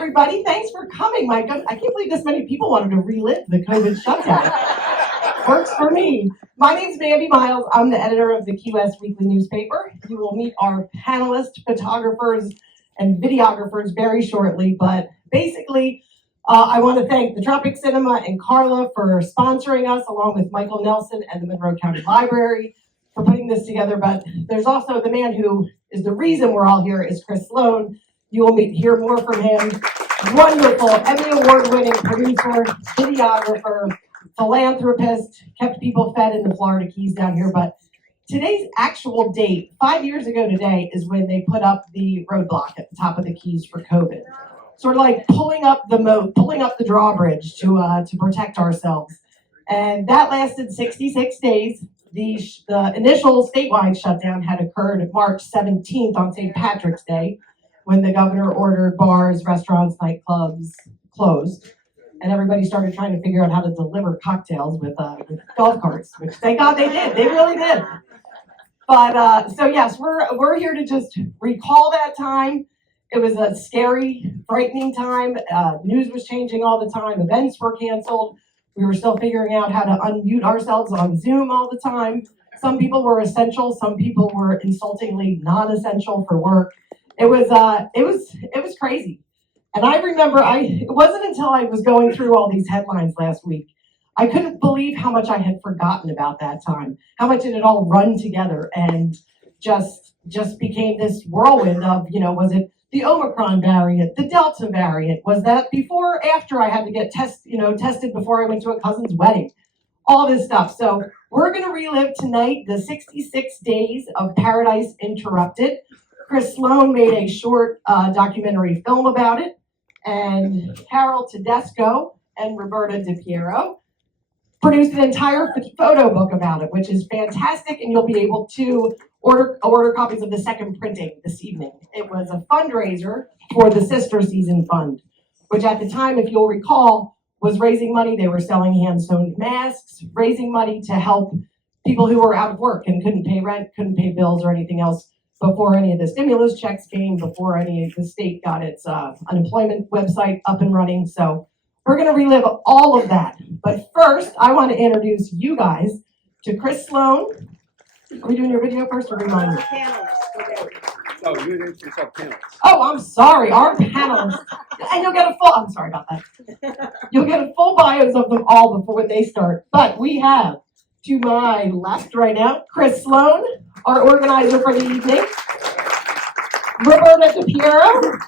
everybody. Thanks for coming. My goodness, I can't believe this many people wanted to relive the COVID shutdown. Works for me. My name's Mandy Miles. I'm the editor of the Key West Weekly newspaper. You will meet our panelists, photographers, and videographers very shortly. But basically, I want to thank the Tropic Cinema and Carla for sponsoring us, along with Michael Nelson and the Monroe County Library for putting this together. But there's also the man who is the reason we're all here is Chris Sloan. You will hear more from him. Wonderful Emmy Award-winning producer, videographer, philanthropist, kept people fed in the Florida Keys down here. But today's actual date, 5 years ago today, is when they put up the roadblock at the top of the Keys for COVID. Sort of like pulling up the moat, pulling up the drawbridge to protect ourselves. And that lasted 66 days. The initial statewide shutdown had occurred March 17th on St. Patrick's Day, when the governor ordered bars, restaurants, nightclubs closed. And everybody started trying to figure out how to deliver cocktails with golf carts, which thank God they did. They really did. But so yes, we're here to just recall that time. It was a scary, frightening time. News was changing all the time. Events were canceled. We were still figuring out how to unmute ourselves on Zoom all the time. Some people were essential. Some people were insultingly non-essential for work. It was crazy. And I remember it wasn't until I was going through all these headlines last week, I couldn't believe how much I had forgotten about that time, how much it had all run together and just became this whirlwind of, was it the Omicron variant, the Delta variant? Was that before or after I had to get tested before I went to a cousin's wedding? All this stuff. So we're going to relive tonight the 66 days of Paradise Interrupted. Chris Sloan made a short documentary film about it, and Carol Tedesco and Roberta DePiero produced an entire photo book about it, which is fantastic, and you'll be able to order copies of the second printing this evening. It was a fundraiser for the Sister Season Fund, which at the time, if you'll recall, was raising money. They were selling hand-sewn masks, raising money to help people who were out of work and couldn't pay rent, couldn't pay bills or anything else before any of the stimulus checks came, before any of the state got its unemployment website up and running. So we're going to relive all of that. But first, I want to introduce you guys to Chris Sloan. Are we doing your video first or remind me? Oh, you introduce yourself panelists. Oh, I'm sorry, our panelists. And you'll get I'm sorry about that. You'll get a full bios of them all before they start. But we have, to my left right now, Chris Sloan, our organizer for the evening. Roberta DePiero.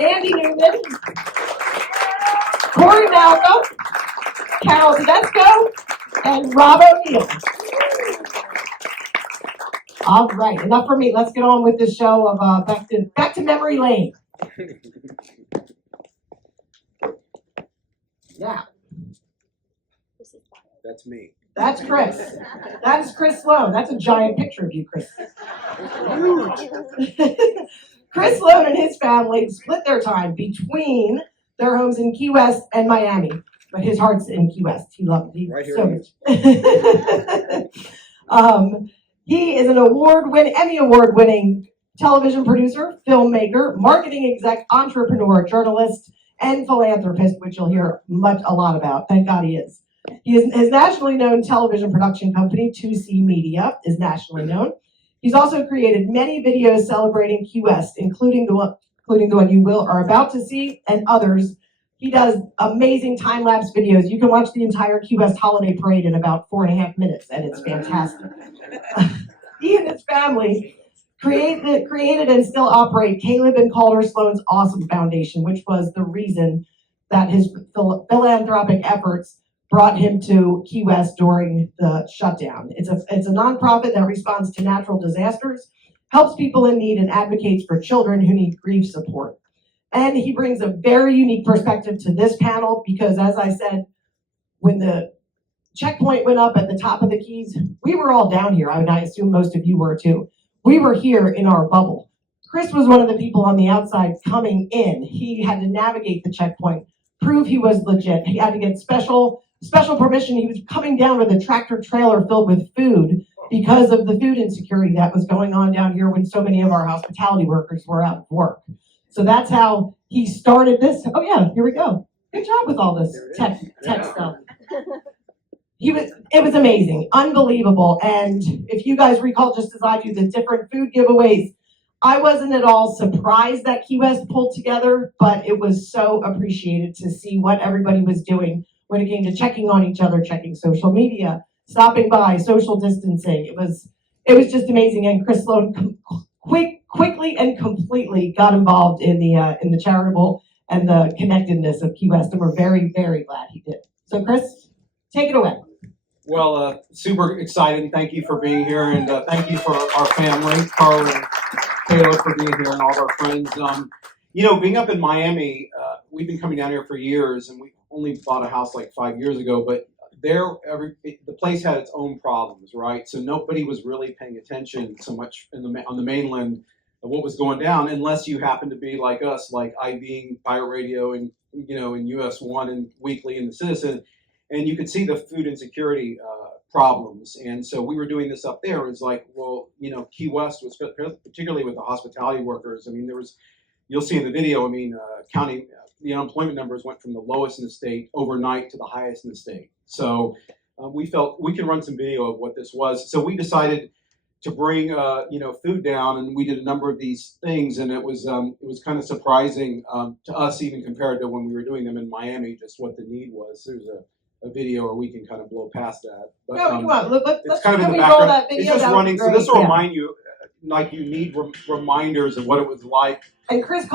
Andy Newman. Corey Malcom. Carol Tedesco. And Rob O'Neill. All right, enough for me. Let's get on with the show of back to memory lane. Now. That's me. That's Chris. That is Chris Sloan. That's a giant picture of you, Chris. Chris Sloan and his family split their time between their homes in Key West and Miami, but his heart's in Key West. He loved it right so much. He is an Emmy Award-winning television producer, filmmaker, marketing exec, entrepreneur, journalist, and philanthropist, which you'll hear a lot about. Thank God he is. His nationally known television production company, 2C Media, is nationally known. He's also created many videos celebrating Key West, including the one you are about to see, and others. He does amazing time-lapse videos. You can watch the entire Key West holiday parade in about 4.5 minutes, and it's fantastic. He and his family created and still operate Caleb and Calder Sloan's Awesome Foundation, which was the reason that his philanthropic efforts brought him to Key West during the shutdown. It's a nonprofit that responds to natural disasters, helps people in need, and advocates for children who need grief support. And he brings a very unique perspective to this panel because, as I said, when the checkpoint went up at the top of the Keys, we were all down here. I assume most of you were too. We were here in our bubble. Chris was one of the people on the outside coming in. He had to navigate the checkpoint, prove he was legit. He had to get special permission. He was coming down with a tractor trailer filled with food because of the food insecurity that was going on down here when so many of our hospitality workers were out of work. So that's how he started this. Oh yeah, here we go. Good job with all this tech stuff. It was amazing, unbelievable. And if you guys recall, just as I do, the different food giveaways, I wasn't at all surprised that Key West pulled together, but it was so appreciated to see what everybody was doing when it came to checking on each other, checking social media, stopping by, social distancing. It was just amazing. And Chris Sloan quickly and completely got involved in the charitable and the connectedness of Key West, and we're very, very glad he did. So Chris, take it away. Well, super excited. Thank you for being here, and thank you for our family, Carl and Taylor, for being here, and all of our friends. Being up in Miami, we've been coming down here for years, and we only bought a house like 5 years ago. But the place had its own problems, right? So nobody was really paying attention so much on the mainland of what was going down, unless you happen to be like us, like I being Pirate Radio and in US One and Weekly and the Citizen. And you could see the food insecurity problems. And so we were doing this up there. It was like, well, Key West was, particularly with the hospitality workers. I mean, you'll see in the video, county, the unemployment numbers went from the lowest in the state overnight to the highest in the state. So we felt we could run some video of what this was. So we decided to bring, food down, and we did a number of these things. And it was kind of surprising to us, even compared to when we were doing them in Miami, just what the need was. There's a video, or we can kind of blow past that. But, no, come on. It's kind of in the background. It's just running. So this will remind you, like you need reminders of what it was like. And Chris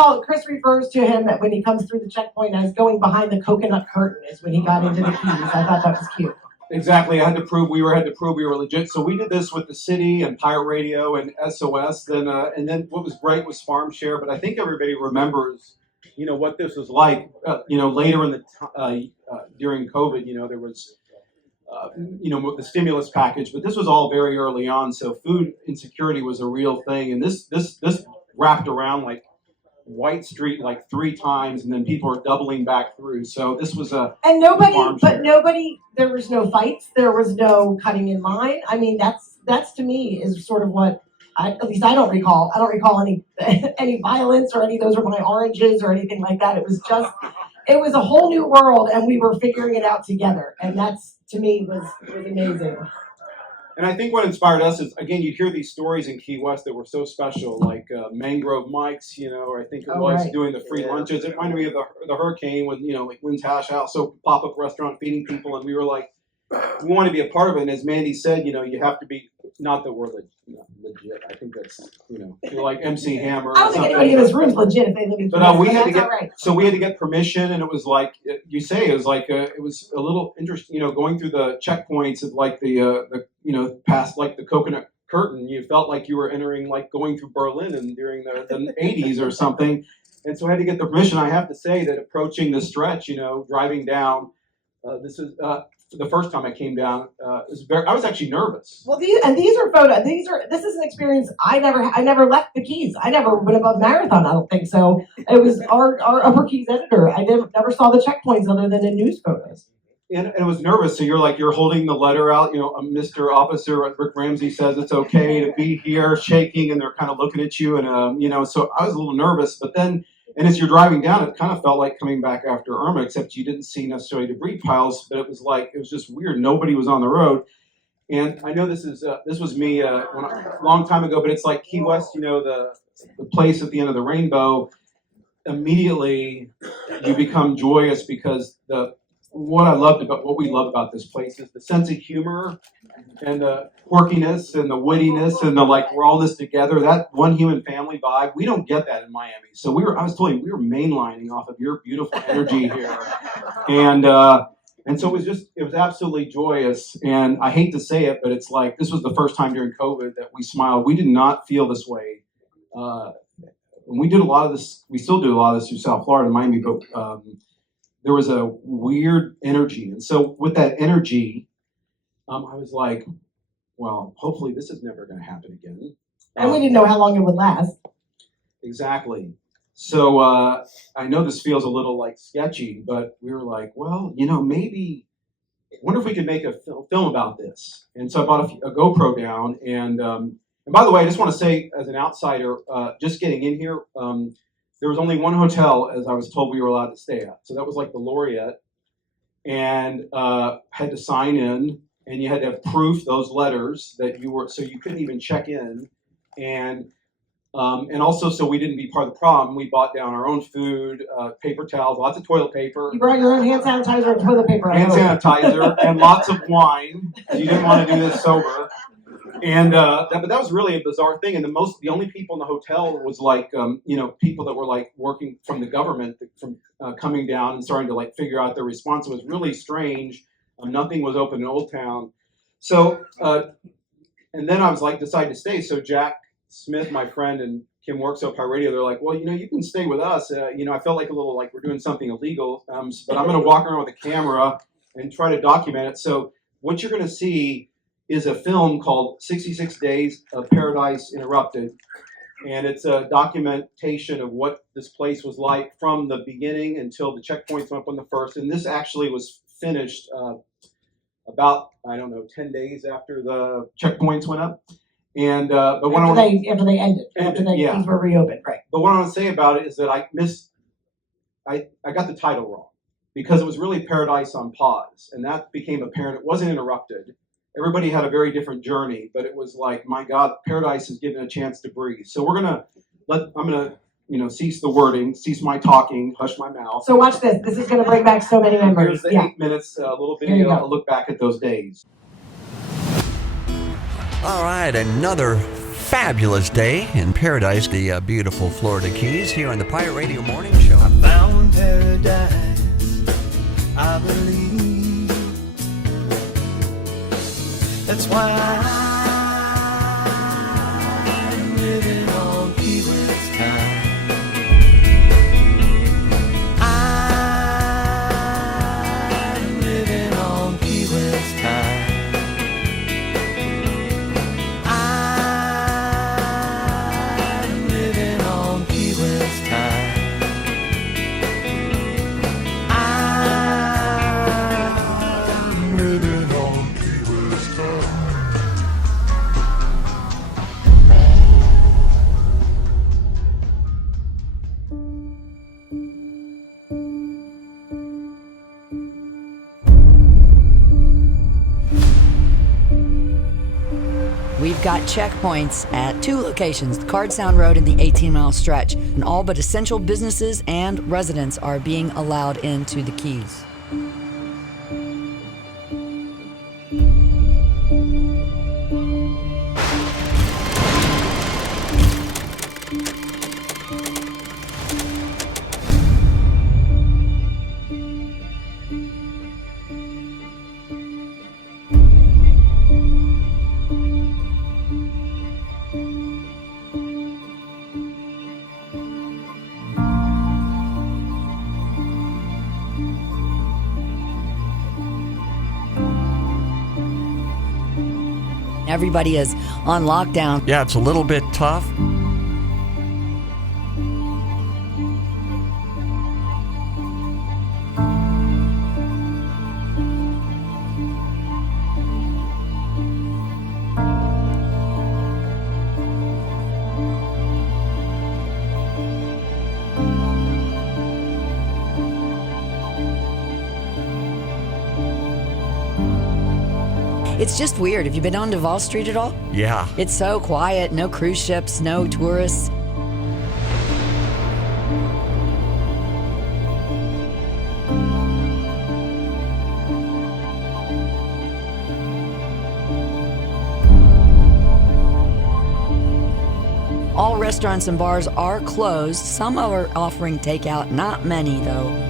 refers to him that when he comes through the checkpoint as going behind the coconut curtain is when he got into the Keys. I thought that was cute. Exactly. I had to prove we were legit. So we did this with the city and Pirate Radio and SOS. Then and then what was great was Farm Share. But I think everybody remembers, what this was like. Later in the during COVID, there was, the stimulus package. But this was all very early on. So food insecurity was a real thing, and this wrapped around like White Street like 3 times, and then people are doubling back through. So this was nobody. There was no fights. There was no cutting in line. I mean, that's to me is sort of what at least I don't recall. I don't recall any violence or any of those were my oranges or anything like that. It was a whole new world, and we were figuring it out together. And that's to me was amazing. And I think what inspired us is, again, you'd hear these stories in Key West that were so special, like Mangrove Mike's, or I think it was right. Doing the free lunches. It reminded me of the hurricane with, like Lynn's Hash House, so pop-up restaurant feeding people. And we were like, we want to be a part of it. And as Mandy said, you have to be, not that we're legit. I think that's, you're like MC Hammer. I don't think anybody in this room is legit if they live in Key West. But we had to get, right. So we had to get permission, and it was like, it was a little interesting, going through the checkpoints of like the past like the coconut curtain. You felt like you were entering, like going through Berlin and during the 80s or something. And so I had to get the permission. I have to say that approaching the stretch, driving down, this is the first time I came down. I was actually nervous. Well, these are photos. This is an experience I never left the Keys. I never went above Marathon. I don't think so. It was our Upper Keys editor. I never saw the checkpoints other than in news photos. And it was nervous. So you're holding the letter out. Mr. Officer Rick Ramsey says it's okay to be here, shaking, and they're kind of looking at you. And so I was a little nervous. But then, and as you're driving down, it kind of felt like coming back after Irma, except you didn't see necessarily debris piles. But it was just weird. Nobody was on the road. And I know this was me a long time ago, but it's like Key West. The place at the end of the rainbow. Immediately, you become joyous because what we love about this place is the sense of humor and the quirkiness and the wittiness and the we're all this together. That one human family vibe, we don't get that in Miami. So we were mainlining off of your beautiful energy here, and so it was absolutely joyous. And I hate to say it, but it's like this was the first time during COVID that we smiled. We did not feel this way. And we did a lot of this. We still do a lot of this through South Florida and Miami, but. There was a weird energy. And so with that energy, I was like, well, hopefully this is never going to happen again. And we didn't know how long it would last. Exactly. So I know this feels a little sketchy, but we were like, well, maybe, I wonder if we could make a film about this. And so I bought a GoPro down. And by the way, I just want to say as an outsider, just getting in here, there was only one hotel, as I was told, we were allowed to stay at. So that was like the Laureate, and had to sign in, and you had to have proof, those letters that you were, so you couldn't even check in, and also so we didn't be part of the problem. We bought down our own food, paper towels, lots of toilet paper. You brought your own hand sanitizer and toilet paper. Hand sanitizer and lots of wine. You didn't want to do this sober. And but that was really a bizarre thing. And the only people in the hotel was like, people that were like working from the government, from coming down and starting to like figure out their response. It was really strange. Nothing was open in Old Town. So, and then I was like, decided to stay. So Jack Smith, my friend, and Kim works at Pirate Radio. They're like, well, you can stay with us. I felt like a little like we're doing something illegal, but I'm going to walk around with a camera and try to document it. So what you're going to see is a film called 66 Days of Paradise Interrupted. And it's a documentation of what this place was like from the beginning until the checkpoints went up on the first. And this actually was finished about, 10 days after the checkpoints went up. And but after they ended, after things were reopened, right? But what I want to say about it is that I got the title wrong, because it was really Paradise on Pause, and that became apparent. It wasn't interrupted. Everybody had a very different journey, but it was like, my God, Paradise is given a chance to breathe. So I'm gonna cease the wording, cease my talking, hush my mouth. So watch this. This is gonna bring back so many memories. Here's the 8 minutes, little video. I'll look back at those days. All right, another fabulous day in paradise, the beautiful Florida Keys, here on the Pirate Radio Morning Show. I found paradise, I believe. That's why I'm living on Key West time. I'm living on Key West time. I'm living on Key West time. I'm living on Key West time. We've got checkpoints at 2 locations, the Card Sound Road and the 18-mile stretch, and all but essential businesses and residents are being allowed into the Keys. Everybody is on lockdown. Yeah, it's a little bit tough. It's just weird. Have you been on Duval Street at all? Yeah. It's so quiet, no cruise ships, no tourists. All restaurants and bars are closed. Some are offering takeout, not many though.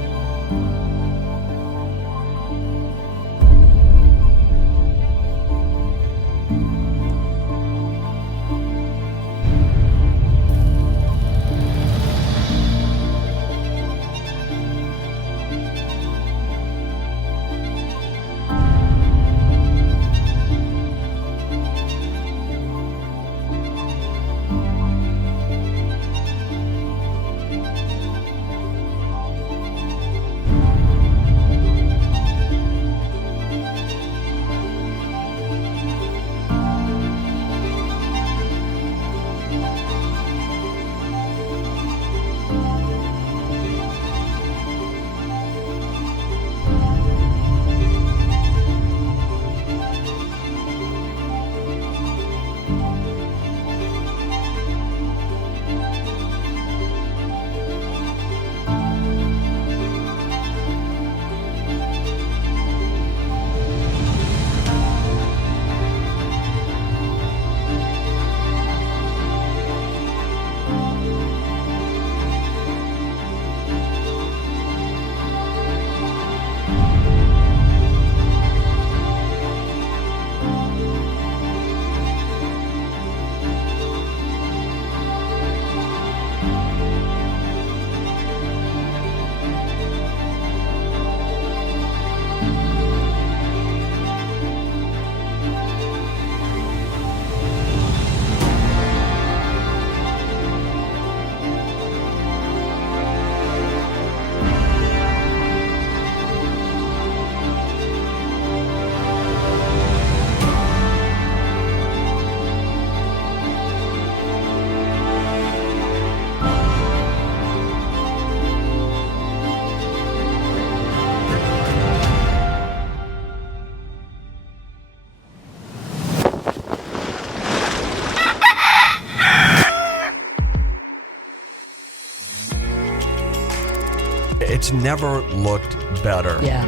It's never looked better. Yeah.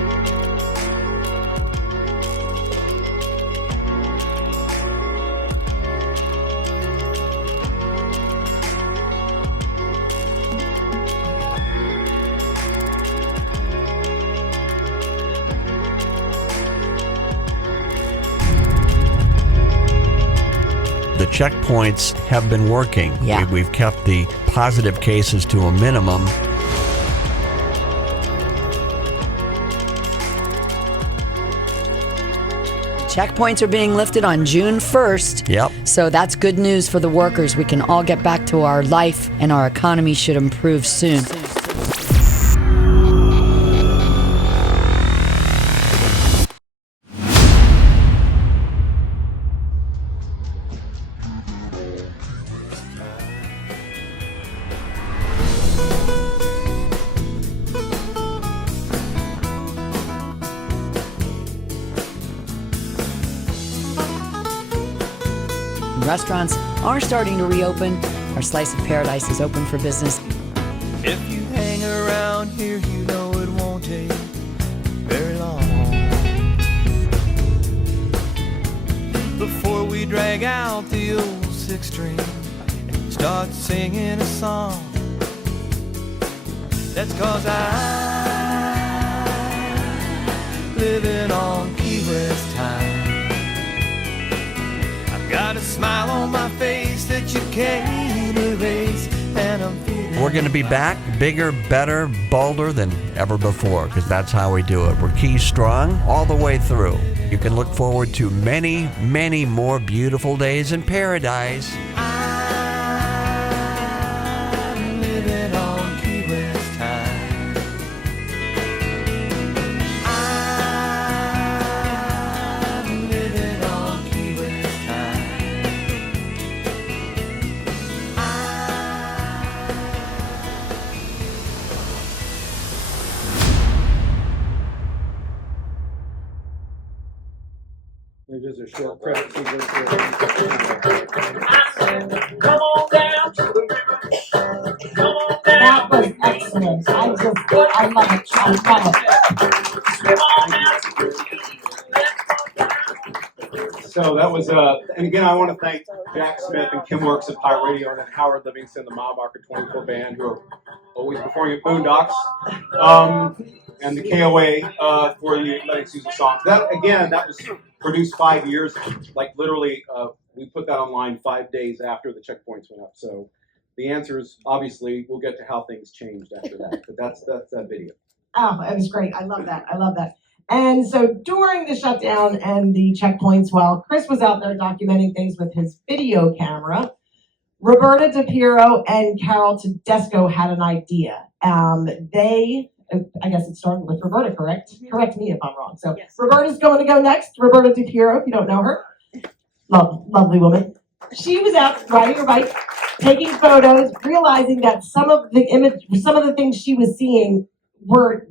The checkpoints have been working. Yeah. We've kept the positive cases to a minimum. Checkpoints are being lifted on June 1st. Yep. So that's good news for the workers. We can all get back to our life, and our economy should improve soon. Restaurants are starting to reopen. Our Slice of Paradise is open for business. If you hang around here, you know it won't take very long before we drag out the old six string and start singing a song. That's 'cause I'm living on Key West time. Got a smile on my face that you can't erase, and I'm feeling. We're going to be back bigger, better, bolder than ever before, because that's how we do it. We're Key strong all the way through. You can look forward to many, many more beautiful days in paradise. I'm living on Key West time. I'm living on Key West time. There's just a short credit sequence here. That was excellent. I love it. I love it. So that was, and again, I want to thank Jack Smith and Kim Works at Pirate Radio, and then Howard Livingston, the Mile Marker 24 band, who are always performing at Boondocks, and the KOA for the letting us use the songs. That again, that was produced 5 years, like literally, we put that online 5 days after the checkpoints went up. So the answer is obviously we'll get to how things changed after that, but that's that video. Oh, it was great. I love that. I love that. And so during the shutdown and the checkpoints, while Chris was out there documenting things with his video camera, Roberta DePiero and Carol Tedesco had an idea. I guess it started with Roberta, correct? Mm-hmm. Correct me if I'm wrong. So Yes. Roberta's going to go next. Roberta DePiero, if you don't know her. Lovely woman. She was out riding her bike, taking photos, realizing that some of the things she was seeing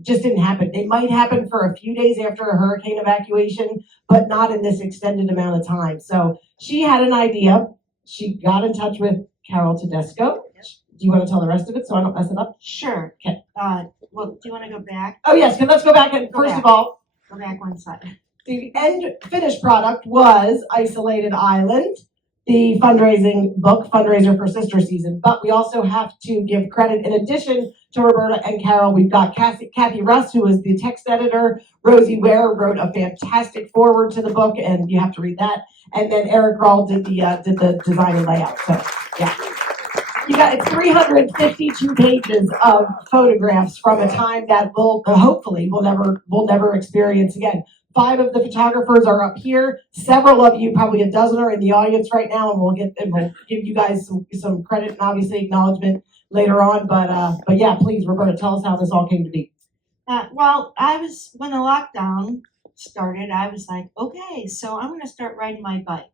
just didn't happen. They might happen for a few days after a hurricane evacuation, but not in this extended amount of time. So she had an idea. She got in touch with Carol Tedesco. Do you want to tell the rest of it so I don't mess it up? Sure. Okay. Well, do you want to go back? Oh yes, let's go back and first of all, Go back one side. the end finished product was Isolated Island, the fundraiser for sister season. But we also have to give credit, in addition to Roberta and Carol, we've got Kathy Russ, who is the text editor. Rosie Ware wrote a fantastic foreword to the book, and you have to read that. And then Eric Rawl did the design and layout. So yeah. It's 352 pages of photographs from a time that hopefully we'll never experience again. 5 of the photographers are up here. Several of you, probably a dozen, are in the audience right now, and we'll give you guys some credit and obviously acknowledgement later on. But yeah, please, Roberta, tell us how this all came to be. Well, when the lockdown started, I was like, okay, so I'm going to start riding my bike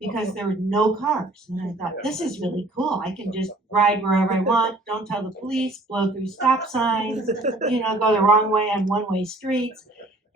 because there were no cars. And I thought, this is really cool. I can just ride wherever I want, don't tell the police, blow through stop signs, go the wrong way on one-way streets.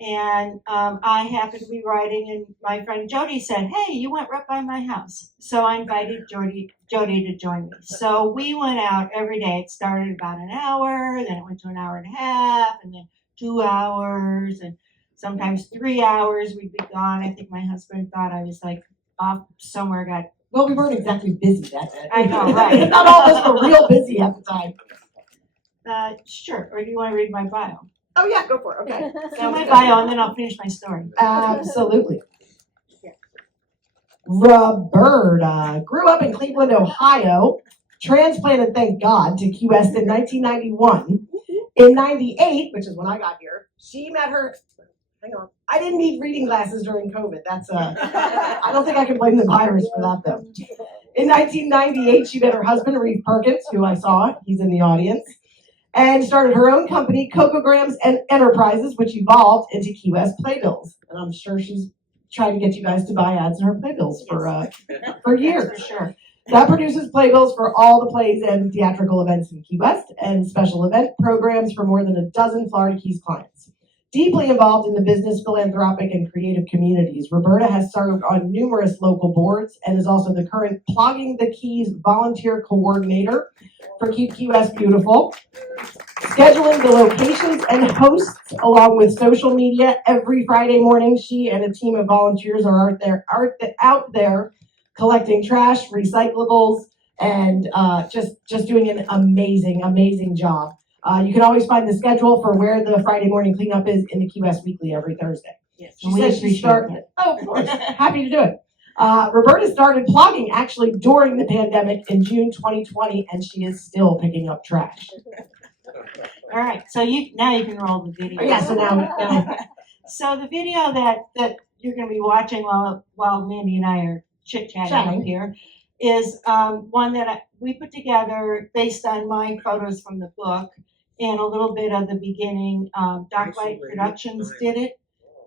And I happened to be riding, and my friend Jody said, "Hey, you went right by my house." So I invited Jody to join me. So we went out every day. It started about an hour, then it went to an hour and a half, and then 2 hours, and sometimes 3 hours we'd be gone. I think my husband thought I was like off somewhere, Well, we weren't exactly busy that day. I know, right. Not all of us were real busy at the time. Sure. Or do you want to read my bio? Oh yeah, go for it. Okay. So my bio, and then I'll finish my story. Absolutely. Roberta grew up in Cleveland, Ohio, transplanted, thank God, to Key West in 1991. In 98, which is when I got here, she met her, hang on, I didn't need reading glasses during COVID. That's, I don't think I can blame the virus for that though. In 1998, she met her husband, Reeve Perkins, who I saw, he's in the audience, and started her own company, Cocograms and Enterprises, which evolved into Key West Playbills. And I'm sure she's trying to get you guys to buy ads in her playbills for years. For sure. That produces playbills for all the plays and theatrical events in Key West and special event programs for more than a dozen Florida Keys clients. Deeply involved in the business, philanthropic, and creative communities, Roberta has served on numerous local boards and is also the current Plugging the Keys volunteer coordinator for Keep Key West Beautiful, scheduling the locations and hosts along with social media every Friday morning. She and a team of volunteers are out there collecting trash, recyclables, and just doing an amazing job. You can always find the schedule for where the Friday morning cleanup is in the Key West Weekly every Thursday. Yes, She said she started. Oh, of course. Happy to do it. Roberta started plugging actually during the pandemic in June 2020, and she is still picking up trash. All right, so now you can roll the video. Yeah, so now So the video that you're going to be watching while Mandy and I are chit-chatting up here is one that we put together based on my photos from the book and a little bit of the beginning. Darklight Productions did it,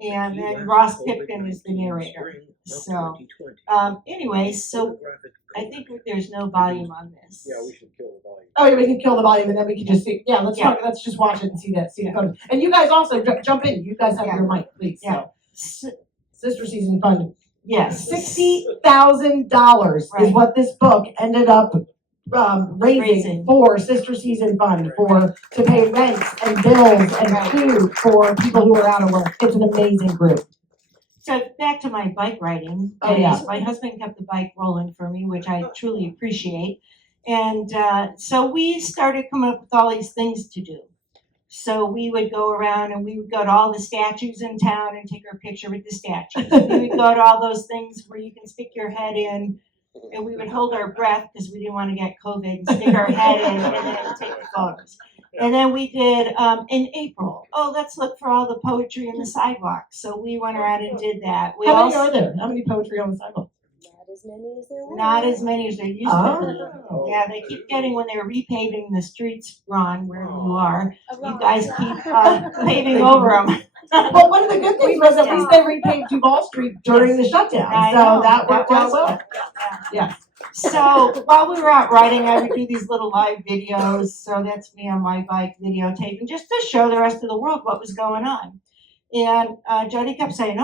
and then Ross Pipkin is the narrator. So anyway, so I think there's no volume on this. Yeah, we should kill the volume. Oh, yeah, we can kill the volume and then we can just see. Yeah, let's just watch it and see the photo. And you guys also jump in. You guys have your mic, please. Yeah. So. Sister Season Fund. Yes. $60,000 is what this book ended up raising for Sister Season Fund to pay rents and bills and food for people who are out of work. It's an amazing group. So back to my bike riding. Oh, yeah. My husband kept the bike rolling for me, which I truly appreciate. And so we started coming up with all these things to do. So we would go around and we would go to all the statues in town and take our picture with the statues. We would go to all those things where you can stick your head in, and we would hold our breath because we didn't want to get COVID and stick our head in and then take the photos. And then we did in April, let's look for all the poetry in the sidewalks. So we went around and did that. How many are there? How many poetry on the sidewalk? Not as many as there used to be. Yeah, they keep getting, when they're repaving the streets, Ron, wherever you are, you guys keep paving over them. Well, one of the good things was at least they repaved Duval Street during the shutdown, so that worked out well. Yeah. So while we were out riding, I would do these little live videos. So that's me on my bike videotaping, just to show the rest of the world what was going on. And Jody kept saying,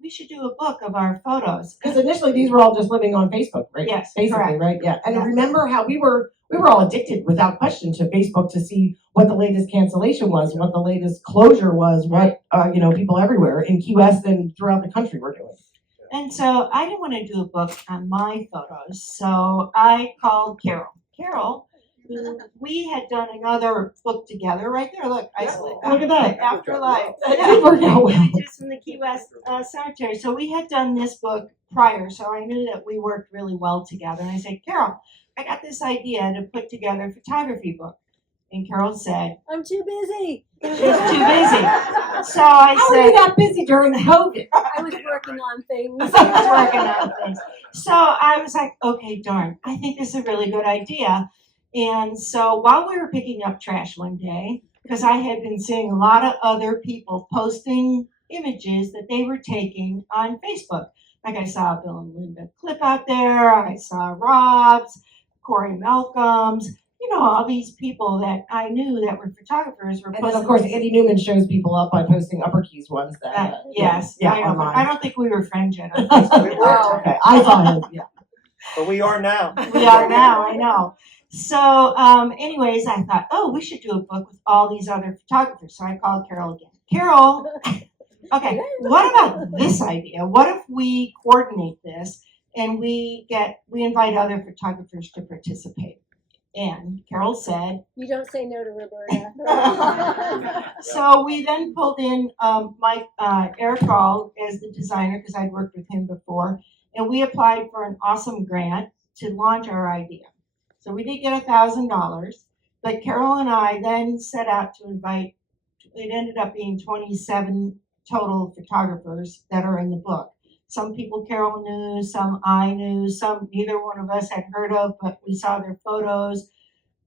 we should do a book of our photos. Because initially these were all just living on Facebook, right? Yes, basically, correct. Right? Yeah. And remember how we were all addicted without question to Facebook to see what the latest cancellation was, what the latest closure was, what people everywhere in Key West and throughout the country were doing. And so I didn't want to do a book on my photos, so I called Carol. Carol, we had done another book together, right there. Look, Look at that. Afterlife. It worked out well. Images from the Key West Cemetery. So we had done this book prior, so I knew that we worked really well together. And I said, Carol, I got this idea to put together a photography book. And Carol said, I'm too busy. She's too busy. So I How said, were you that busy during COVID? I was working on things. I was working on things. So I was like, okay, darn, I think this is a really good idea. And so while we were picking up trash one day, because I had been seeing a lot of other people posting images that they were taking on Facebook. Like I saw Bill and Linda Clip out there, I saw Rob's, Corey Malcolm's, all these people that I knew that were photographers were And then, of course, posting- Andy Newman shows people up by posting upperkeys ones. That, yes, yeah, I know, but online. I don't think we were friends yet. on Facebook. Oh, okay. I saw him. Yeah. But we are now. We are now, I know. So, anyways, I thought, oh, we should do a book with all these other photographers. So I called Carol again. Carol, okay, what about this idea? What if we coordinate this and we invite other photographers to participate? And Carol said, You don't say no to Roberta. so we then pulled in Eric Gall as the designer because I'd worked with him before, and we applied for an awesome grant to launch our idea. So we did get $1,000, but Carol and I then set out to invite, it ended up being 27 total photographers that are in the book. Some people Carol knew, some I knew, some neither one of us had heard of, but we saw their photos.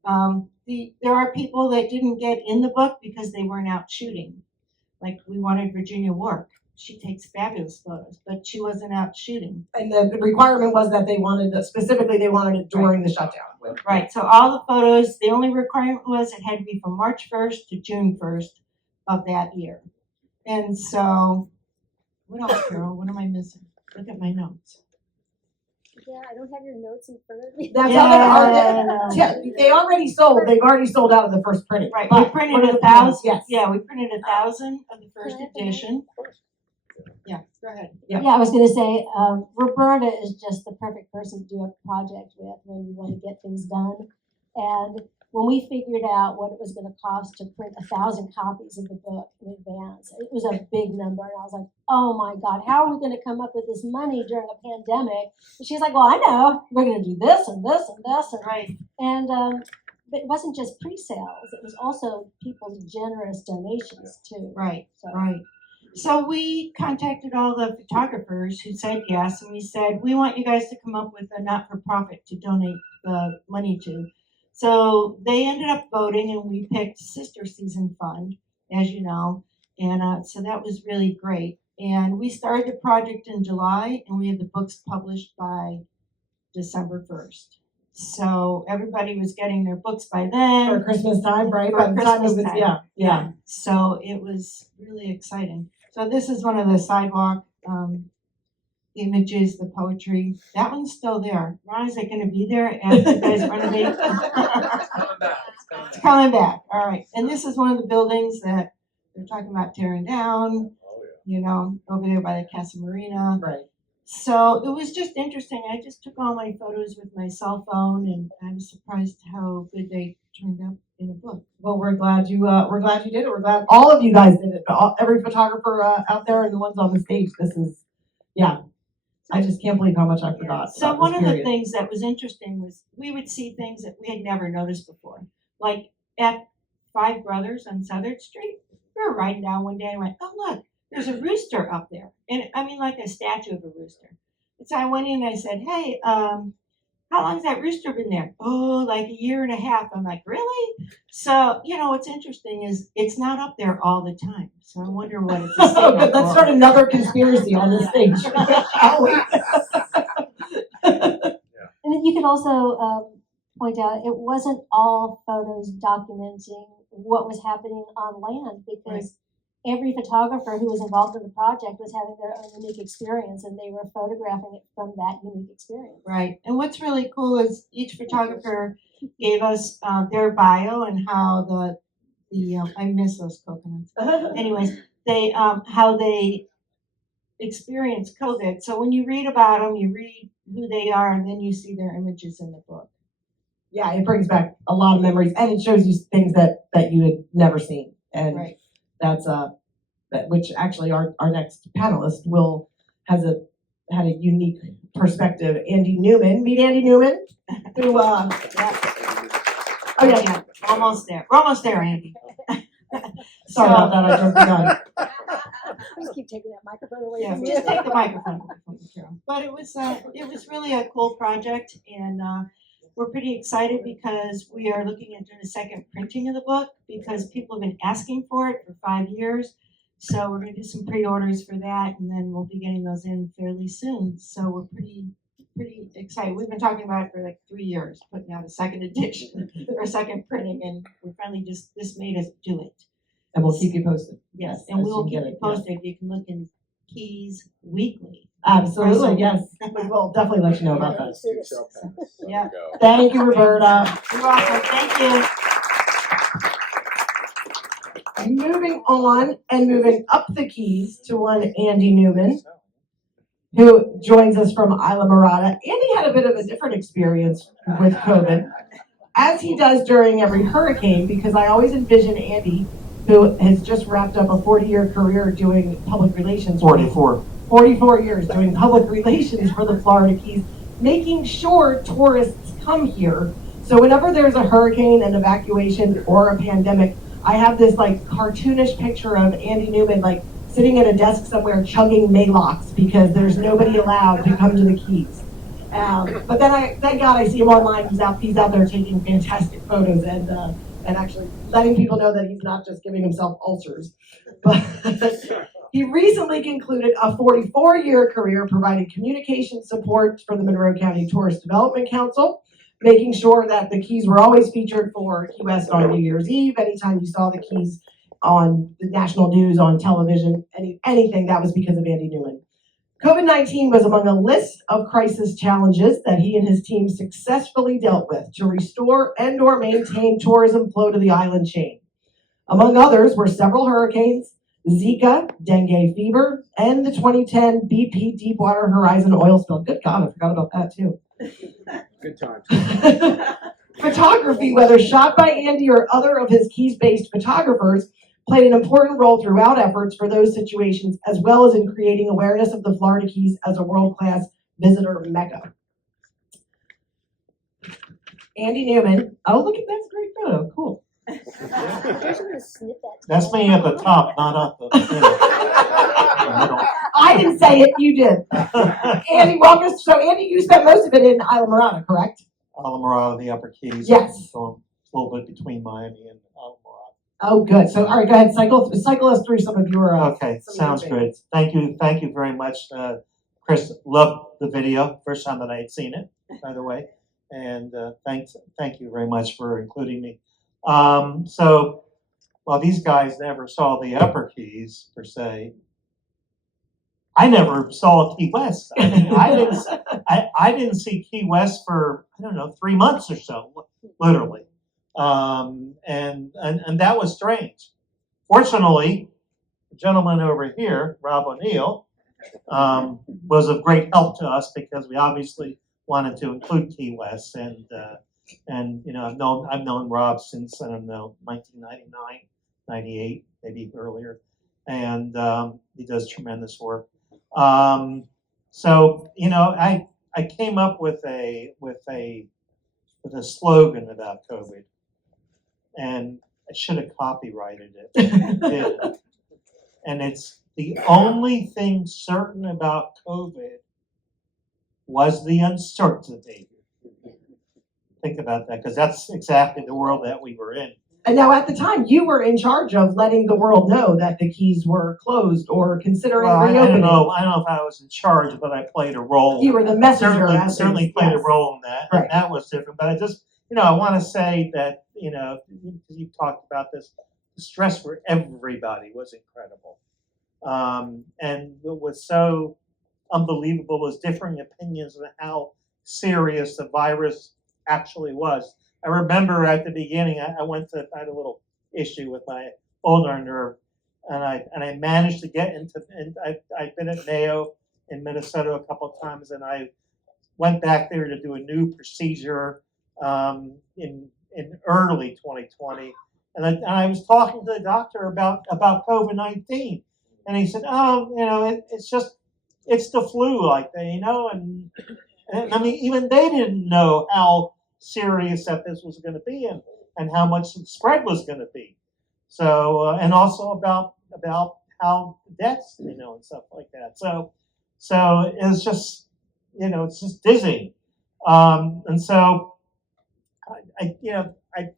There are people that didn't get in the book because they weren't out shooting. Like we wanted Virginia Wark. She takes fabulous photos, but she wasn't out shooting. And the requirement was that they wanted it during the shutdown. Right, so all the photos, the only requirement was it had to be from March 1st to June 1st of that year. And so, what else, Carol? What am I missing? Look at my notes. Yeah, I don't have your notes in front of me. That's Yeah, how they already sold. They've already sold out of the first printing. Right, we But printed what are the 1,000. plans? Yes. Yeah, we printed 1,000 of the first Can I have the edition. Yeah, go ahead. Yeah. Yeah, I was going to say, Roberta is just the perfect person to do a project with when you want to get things done. And when we figured out what it was going to cost to print 1,000 copies of the book in advance, it was a big number. And I was like, oh my God, how are we going to come up with this money during a pandemic? And she's like, well, I know. We're going to do this and this and this. And, Right. and but it wasn't just pre-sales. It was also people's generous donations too. Right, So. right. So we contacted all the photographers who said yes, and we said, we want you guys to come up with a not-for-profit to donate the money to. So they ended up voting, and we picked Sister Season Fund, as you know, and so that was really great. And we started the project in July, and we had the books published by December 1st. So everybody was getting their books by then. For Christmas time, right? For By the time Christmas it was, time. yeah. So it was really exciting. So this is one of the sidewalk images, the poetry. That one's still there. Ron, is it going to be there after you guys renovate? It's coming back. All right. And this is one of the buildings that they're talking about tearing down. Over there by the Casa Marina. Right. So it was just interesting. I just took all my photos with my cell phone, and I was surprised how good they turned out in a book. Well, we're glad you did it. We're glad all of you guys did it. Every photographer out there and the ones on the stage. This is, yeah. I just can't believe how much I forgot. So about one this of the period. things that was interesting was we would see things that we had never noticed before. Like at Five Brothers on Southern Street, we were riding down one day and went, oh look, there's a rooster up there. And I mean like a statue of a rooster. And so I went in and I said, hey, how long has that rooster been there? Oh, like a year and a half. I'm like, really? So, what's interesting is it's not up there all the time. So I wonder what it's a signal Let's for. start another conspiracy on this stage. Shall we? And then you could also point out it wasn't all photos documenting what was happening on land because every photographer who was involved in the project was having their own unique experience and they were photographing it from that unique experience. Right. And what's really cool is each photographer gave us their bio and how the I miss those coconuts. Anyways, they how they experienced COVID. So when you read about them, you read who they are, and then you see their images in the book. Yeah, it brings back a lot of memories, and it shows you things that you had never seen, and Right. that's which actually our next panelist had a unique perspective. Andy Newman, meet Andy Newman, who Oh yeah, almost there. We're almost there, Andy. sorry about that, I jumped the gun. Just keep taking that microphone away Yeah, from just you. take the microphone from you, Carol. But it was really a cool project, and we're pretty excited because we are looking at doing a second printing of the book because people have been asking for it for 5 years. So we're going to do some pre-orders for that, and then we'll be getting those in fairly soon. So we're pretty pretty excited. We've been talking about it for like 3 years, putting out a second edition or second printing, and we finally this made us do it. And we'll keep you posted. Yes, As and we will you keep get you it, yeah. posted. You can look in Keys Weekly. Absolutely, yes. We will definitely let you know about that. Yeah. Thank you, Roberta. You're welcome. Thank you. Moving on and moving up the Keys to one Andy Newman, who joins us from Isla Mirada. Andy had a bit of a different experience with COVID, as he does during every hurricane, because I always envision Andy, who has just wrapped up a 40-year career doing public relations. 44 years doing public relations for the Florida Keys, making sure tourists come here. So whenever there's a hurricane, an evacuation, or a pandemic, I have this like cartoonish picture of Andy Newman like sitting at a desk somewhere chugging Maalox because there's nobody allowed to come to the Keys. But then thank God I see him online. He's out there taking fantastic photos and actually letting people know that he's not just giving himself ulcers. But he recently concluded a 44-year career providing communication support for the Monroe County Tourist Development Council, making sure that the Keys were always featured for Key West on New Year's Eve. Anytime you saw the Keys on the national news, on television, anything, that was because of Andy Newman. COVID-19 was among a list of crisis challenges that he and his team successfully dealt with to restore and or maintain tourism flow to the island chain. Among others were several hurricanes, Zika, dengue fever, and the 2010 BP Deepwater Horizon oil spill. Good God, I forgot about that too. Good times. Photography, whether shot by Andy or other of his Keys-based photographers, played an important role throughout efforts for those situations, as well as in creating awareness of the Florida Keys as a world-class visitor mecca. Andy Newman. Oh, look at that's a great photo. Cool. That's me at the top, not up the middle. I didn't say it, you did. Andy, walk us. So, Andy, you spent most of it in Isla Mirada, correct? Isla Mirada, the Upper Keys. Yes. So a little bit between Miami and Isla Mirada. Oh, good. So, all right, go ahead. Cycle us through some of your. Okay, sounds good. Thank you very much, Chris. Loved the video. First time that I had seen it, by the way, and thank you very much for including me. So, while these guys never saw the Upper Keys per se, I never saw Key West. I mean, I didn't see Key West for 3 months or so, literally, and that was strange. Fortunately, the gentleman over here, Rob O'Neill, was of great help to us because we obviously wanted to include Key West, and I've known Rob since 1999, 98, maybe earlier, and he does tremendous work. So I came up with a slogan about COVID, and I should have copyrighted it. And it's the only thing certain about COVID was the uncertainty. Think about that, because that's exactly the world that we were in. And now, at the time, you were in charge of letting the world know that the Keys were closed or considering reopening. I don't know if I was in charge, but I played a role. You were the messenger. Certainly played a role in that. Right. And that was different. But I just, I want to say that, you've talked about this, the stress for everybody was incredible. And what was so unbelievable was differing opinions on how serious the virus actually was. I remember at the beginning, I had a little issue with my ulnar nerve, and I managed to get into. And I've been at Mayo in Minnesota a couple of times, and I went back there to do a new procedure in early 2020, and I was talking to the doctor about COVID-19, and he said, it's the flu, and I mean even they didn't know how serious that this was going to be and how much the spread was going to be. So and also about how deaths, and stuff like that. So it's just it's just dizzying. And so I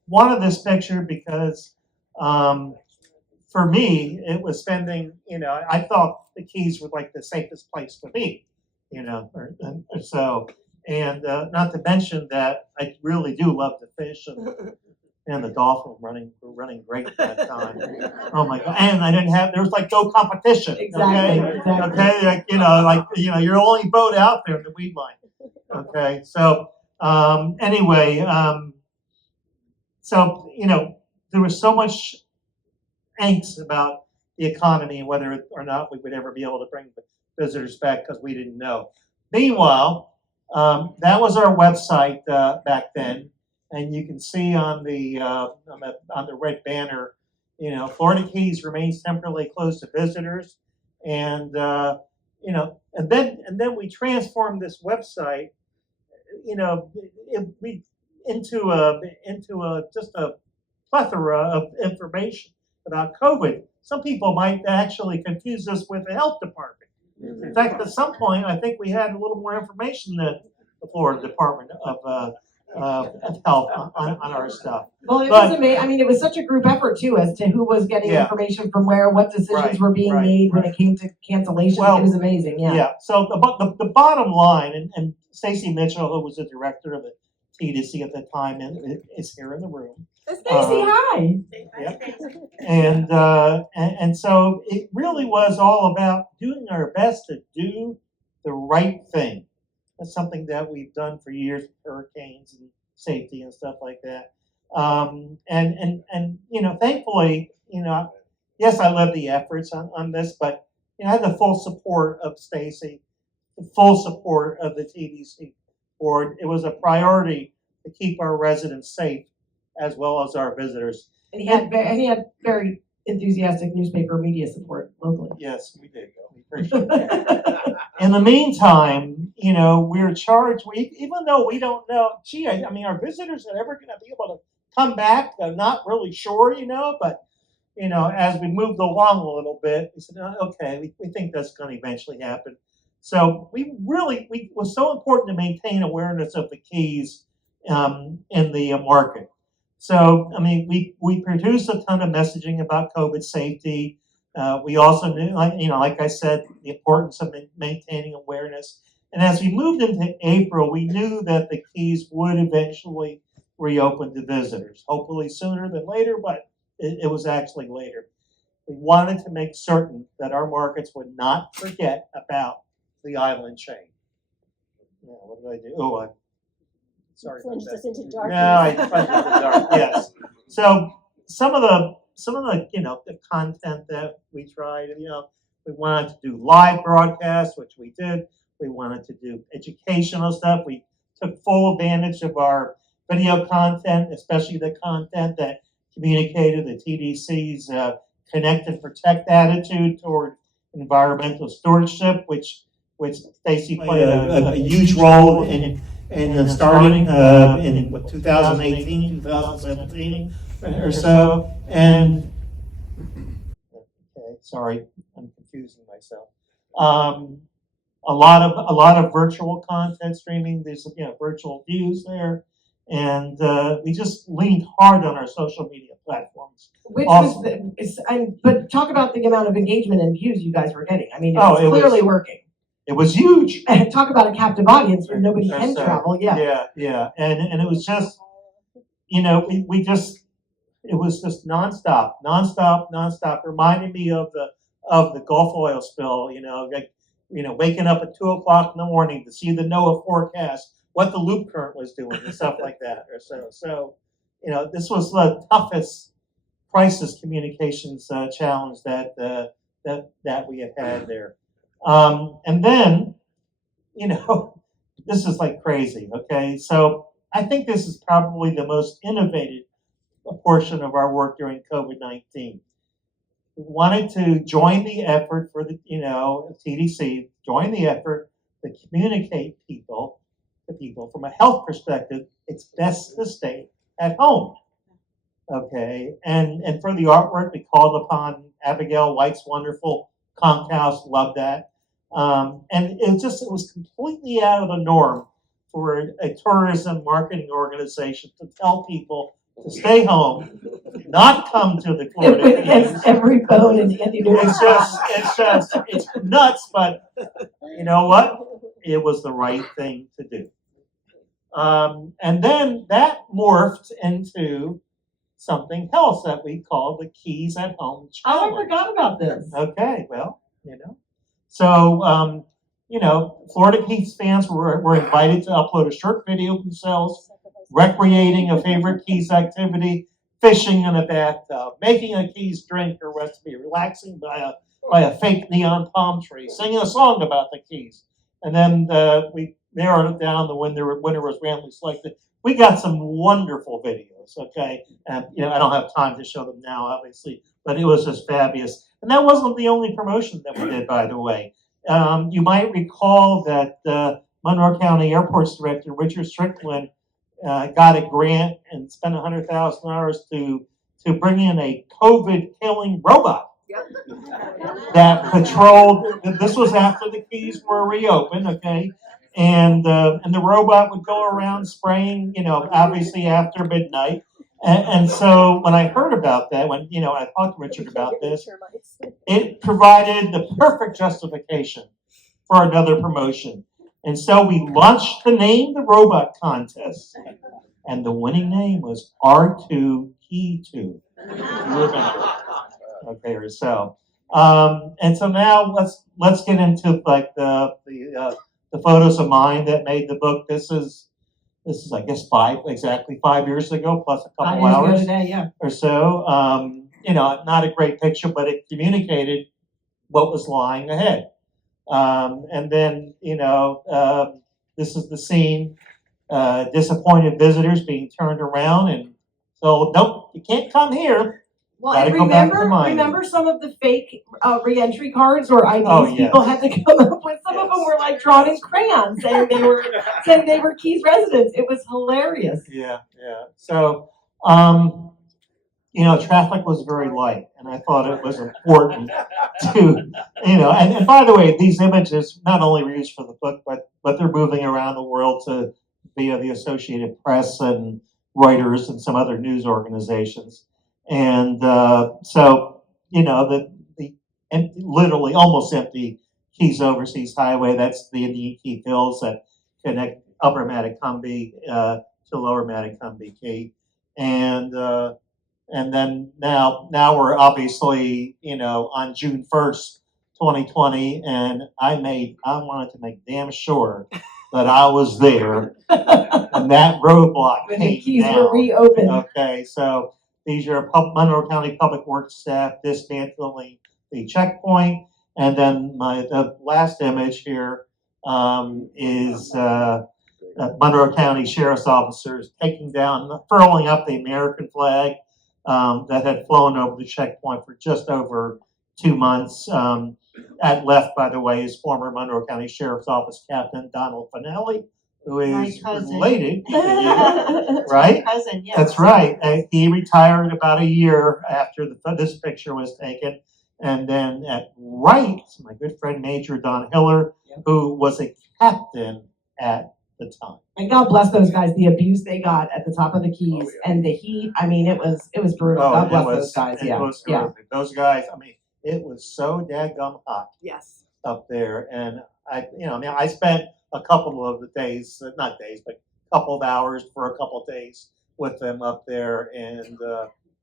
wanted this picture because for me it was spending I thought the Keys were like the safest place to be, so And not to mention that I really do love to fish, and the dolphin were running great at that time. Oh my God! And there was like no competition. Exactly. Okay, Exactly. okay, you're the only boat out there in the weed line. Okay, so anyway, there was so much angst about the economy and whether or not we would ever be able to bring visitors back because we didn't know. Meanwhile, that was our website back then, and you can see on the red banner, Florida Keys remains temporarily closed to visitors, and then we transformed this website, into just a plethora of information about COVID. Some people might actually confuse us with the health department. In fact, at some point, I think we had a little more information than the Florida Department of Health on our stuff. Well, it was amazing. I mean, it was such a group effort too, as to who was getting information from where, what decisions were being made when it came to cancellation. It was amazing. Yeah. So the bottom line, and Stacy Mitchell, who was the director of the TDC at the time, and is here in the room. Stacy, hi. Yep. And so it really was all about doing our best to do the right thing. That's something that we've done for years with hurricanes and safety and stuff like that. Thankfully, yes, I love the efforts on this, but I had the full support of Stacy, the full support of the TDC board. It was a priority to keep our residents safe as well as our visitors. And he had very enthusiastic newspaper media support locally. Yes, we did. We appreciate that. In the meantime, we're charged, even though we don't know, our visitors are ever going to be able to come back. I'm not really sure, but, as we moved along a little bit, we said, okay, we think that's going to eventually happen. So it was so important to maintain awareness of the Keys in the market. So, we produced a ton of messaging about COVID safety. We also knew, like I said, the importance of maintaining awareness. And as we moved into April, we knew that the Keys would eventually reopen to visitors. Hopefully sooner than later, but it was actually later. We wanted to make certain that our markets would not forget about the island chain. What did I do? Oh, I'm sorry about Plunged that. us into darkness. No, I plunged into the dark. Yes. So some of the the content that we tried, we wanted to do live broadcasts, which we did. We wanted to do educational stuff. We took full advantage of our video content, especially the content that communicated the TDC's connect and protect attitude toward environmental stewardship, which Stacy played a huge role in starting in 2018, 2017 or so. And okay, sorry, I'm confusing myself. A lot of virtual content streaming. There's virtual views there, and we just leaned hard on our social media platforms. But talk about the amount of engagement and views you guys were getting. It was clearly working. It was huge. And talk about a captive audience where nobody can travel. Yeah. Yeah. And it was just, it was just nonstop. Reminded me of the Gulf oil spill. Waking up at 2:00 in the morning to see the NOAA forecast, what the loop current was doing, and stuff like that. So this was the toughest crisis communications challenge that we have had there. And then, this is like crazy, okay? So I think this is probably the most innovative portion of our work during COVID-19. We wanted to join the effort for the, TDC, join the effort to communicate to people from a health perspective, it's best to stay at home, okay? And for the artwork, we called upon Abigail White's wonderful Conch House, loved that. And it was completely out of the norm for a tourism marketing organization to tell people to stay home, not come to the Florida Keys. Every bone in Andy Newman's it's nuts, but you know what? It was the right thing to do. And then that morphed into something else that we call the Keys at Home Challenge. Oh, I forgot about this. Okay, well, So, Florida Keys fans were invited to upload a short video of themselves recreating a favorite Keys activity, fishing in a bathtub, making a Keys drink or recipe, relaxing by a fake neon palm tree, singing a song about the Keys. And then we narrowed it down. The winner was randomly selected. We got some wonderful videos, okay? And, I don't have time to show them now, obviously, but it was just fabulous. And that wasn't the only promotion that we did, by the way. You might recall that Monroe County Airport's director, Richard Strickland, got a grant and spent $100,000 to bring in a COVID-killing robot that patrolled. This was after the Keys were reopened, okay? And the robot would go around spraying, obviously after midnight. And so when I heard about that, when I talked to Richard about this, it provided the perfect justification for another promotion. And so we launched the Name the Robot contest, and the winning name was R2 Key 2. You remember? Okay, or so. And so now let's get into like the photos of mine that made the book. This is I guess exactly 5 years ago, plus a couple hours today, or so. Not a great picture, but it communicated what was lying ahead. And then, this is the scene, disappointed visitors being turned around and told, nope, you can't come here. Well, and remember some of the fake re-entry cards or IDs people had to come up with? Some of them were like drawn in crayons saying they were Keys residents. It was hilarious. Yeah. So, traffic was very light, and I thought it was important to, and by the way, these images not only were used for the book, but they're moving around the world via the Associated Press and Reuters and some other news organizations. And so, the literally almost empty Keys Overseas Highway, that's the Indian Key Hills that connect Upper Matecumbe to Lower Matecumbe Key. And then now we're obviously, on June 1st, 2020, and I wanted to make damn sure that I was there and that roadblock when came the Keys down. were reopened. Okay, so these are Monroe County Public Works staff dismantling the checkpoint. And then the last image here is Monroe County Sheriff's officers furling up the American flag that had flown over the checkpoint for just over 2 months. At left, by the way, is former Monroe County Sheriff's Office Captain Donald Finelli, who is related to you, right? My cousin, yes. That's right. He retired about a year after this picture was taken. And then at right, my good friend Major Don Hiller, who was a captain at the time. And God bless those guys, the abuse they got at the top of the Keys and the heat. I mean, it was brutal. God bless those guys. It was horrific. Those guys, it was so daggum hot. Yes. Up there. And I spent a couple of days, not days, but a couple of hours for a couple of days with them up there, and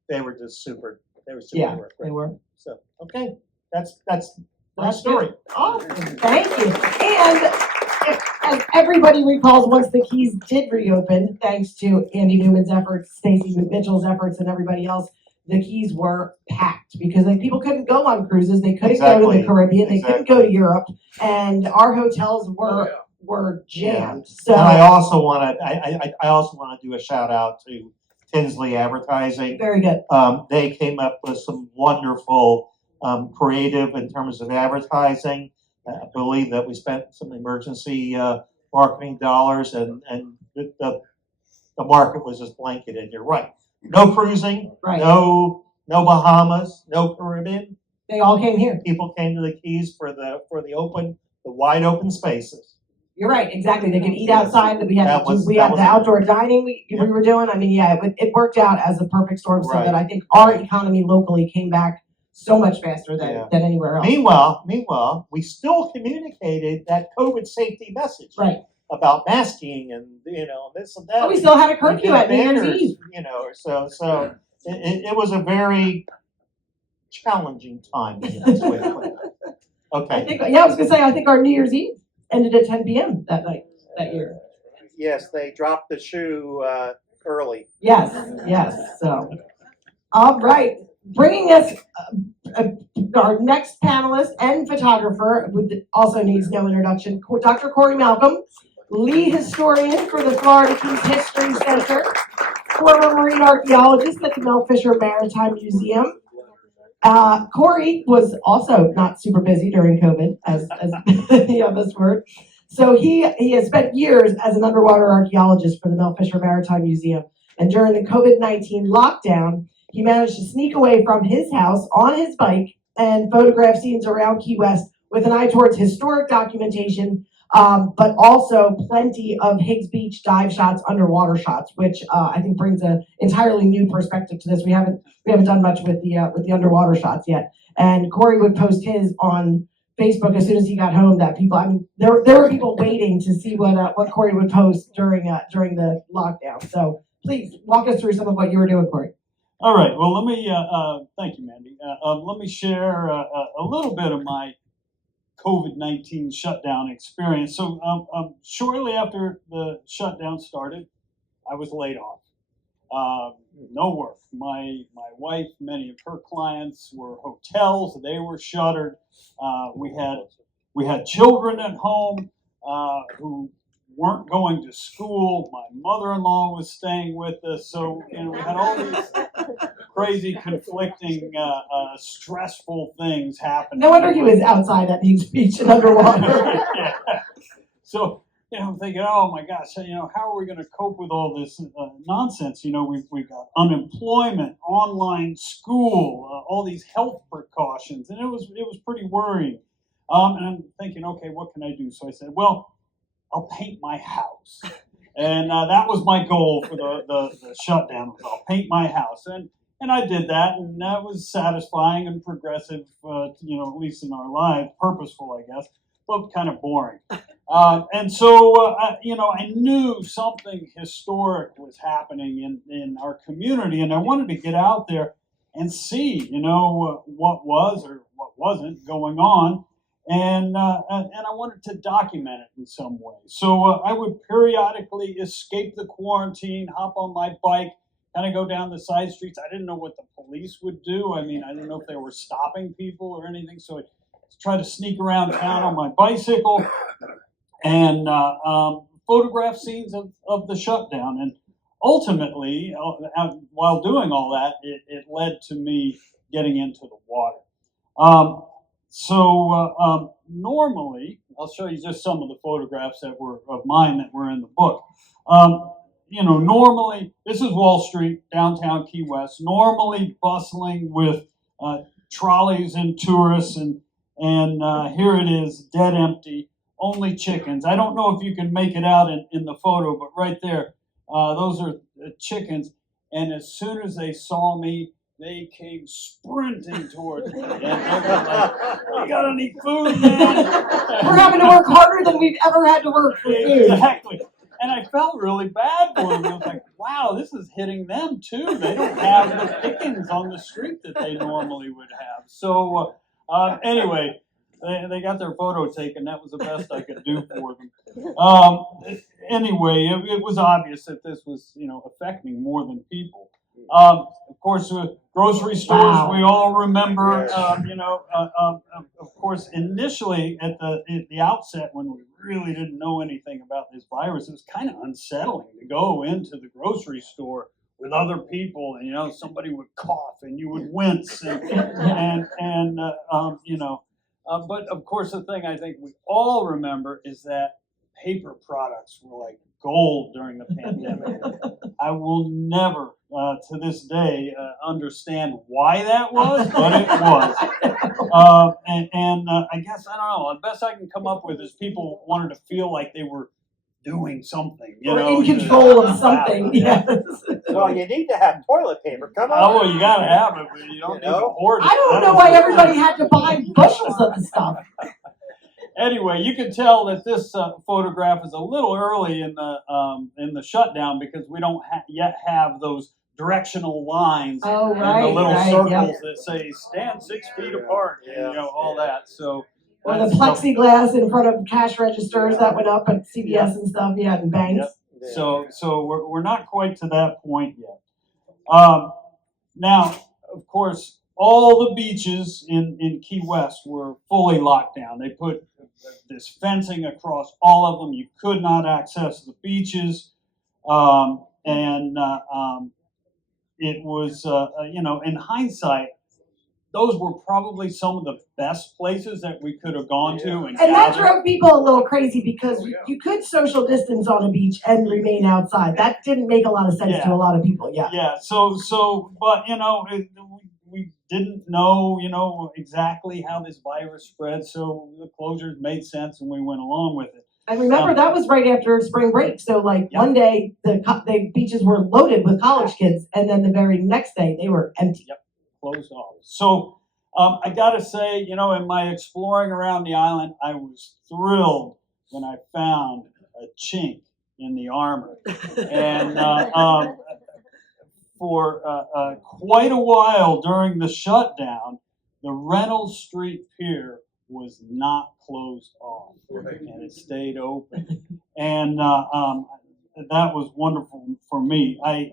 they were just super. They were super. Yeah, they were. So okay, that's my story. Awesome, thank you. And as everybody recalls, once the Keys did reopen, thanks to Andy Newman's efforts, Stacey Mitchell's efforts, and everybody else, the Keys were packed because people couldn't go on cruises, they couldn't go to the Caribbean, they couldn't go to Europe, and our hotels were jammed. So and I also want to do a shout out to Tinsley Advertising. Very good. They came up with some wonderful creative in terms of advertising. I believe that we spent some emergency marketing dollars, and the market was just blanketed. You're right. No cruising, right. No Bahamas, no Caribbean. They all came here. People came to the Keys for the wide open spaces. You're right, exactly. They could eat outside. We had the outdoor dining we were doing. It worked out as a perfect storm, so that I think our economy locally came back so much faster than anywhere else. Meanwhile, we still communicated that COVID safety message. Right. about masking and this and that. But we still had a curfew And at New Year's banners, Eve. So it was a very challenging time. That's the way to put it. Okay. I was gonna say I think our New Year's Eve ended at 10 p.m. that night that year. Yes, they dropped the shoe early. Yes. So, all right, bringing us our next panelist and photographer, who also needs no introduction, Dr. Corey Malcom, lead historian for the Florida Keys History Center, former marine archaeologist at the Mel Fisher Maritime Museum. Corey was also not super busy during COVID, as many of us were. So he has spent years as an underwater archaeologist for the Mel Fisher Maritime Museum. And during the COVID-19 lockdown, he managed to sneak away from his house on his bike and photograph scenes around Key West with an eye towards historic documentation, but also plenty of Higgs Beach dive shots, underwater shots, which I think brings an entirely new perspective to this. We haven't done much with the underwater shots yet. And Corey would post his on Facebook as soon as he got home. That people, there were people waiting to see what Corey would post during the lockdown. So please walk us through some of what you were doing, Corey. All right. Well, let me thank you, Mandy. Let me share a little bit of my COVID-19 shutdown experience. So shortly after the shutdown started, I was laid off. No work. My wife, many of her clients were hotels. They were shuttered. We had children at home who weren't going to school. My mother-in-law was staying with us. So we had all these crazy, conflicting, stressful things happening. No wonder he was outside at Higgs Beach and underwater. Yeah. So, I'm thinking, oh my gosh, how are we going to cope with all this nonsense? We've got unemployment, online school, all these health precautions, and it was pretty worrying. And I'm thinking, okay, what can I do? So I said, well, I'll paint my house. And that was my goal for the shutdown. I'll paint my house. And I did that, and that was satisfying and progressive, at least in our lives, purposeful, I guess, but kind of boring. And so, I knew something historic was happening in our community, and I wanted to get out there and see, what was or what wasn't going on. And I wanted to document it in some way. So I would periodically escape the quarantine, hop on my bike, kind of go down the side streets. I didn't know what the police would do. I didn't know if they were stopping people or anything. So I tried to sneak around town on my bicycle and photograph scenes of the shutdown. And ultimately, while doing all that, it led to me getting into the water. So normally, I'll show you just some of the photographs that were of mine that were in the book. Normally, this is Wall Street, downtown Key West, normally bustling with trolleys and tourists, and here it is, dead empty, only chickens. I don't know if you can make it out in the photo, but right there, those are chickens. And as soon as they saw me, they came sprinting towards me. And they were like, "You got any food, man?" We're having to work harder than we've ever had to work for food. Exactly. And I felt really bad for them. I was like, wow, this is hitting them too. They don't have the pickings on the street that they normally would have. So anyway, they got their photo taken. That was the best I could do for them. Anyway, it was obvious that this was, affecting more than people. Of course, grocery stores, wow. We all remember, of course, initially at the outset when we really didn't know anything about this virus, it was kind of unsettling to go into the grocery store with other people and, somebody would cough and you would wince but of course the thing I think we all remember is that paper products were like gold during the pandemic. I will never, to this day, understand why that was, but it was. I guess, I don't know, the best I can come up with is people wanted to feel like they were doing something. In control of something, yes. Well, you need to have toilet paper. Come on. Oh, well, you got to have it, but you don't need to hoard it. I don't know why everybody had to buy bushels of the stuff. Anyway, you can tell that this photograph is a little early in the shutdown because we don't yet have those directional lines Oh, and right, the little right, circles yep. that say stand 6 feet apart, and all that. So Or the that's something. plexiglass in front of cash registers that went up at CVS and stuff, and banks. Yep. So we're not quite to that point yet. Now, of course, all the beaches in Key West were fully locked down. They put this fencing across all of them. You could not access the beaches, it was, in hindsight, those were probably some of the best places that we could have gone to. And that drove people a little crazy because you could social distance on a beach and remain outside. That didn't make a lot of sense to a lot of people. Yeah. So, but we didn't know, exactly how this virus spread. So the closures made sense, and we went along with it. And remember, that was right after spring break. So, one day the beaches were loaded with college kids, and then the very next day they were empty. Yep, closed off. So, I got to say, in my exploring around the island, I was thrilled when I found a chink in the armor, and for quite a while during the shutdown, the Reynolds Street Pier was not closed off, and it stayed open, and that was wonderful for me. I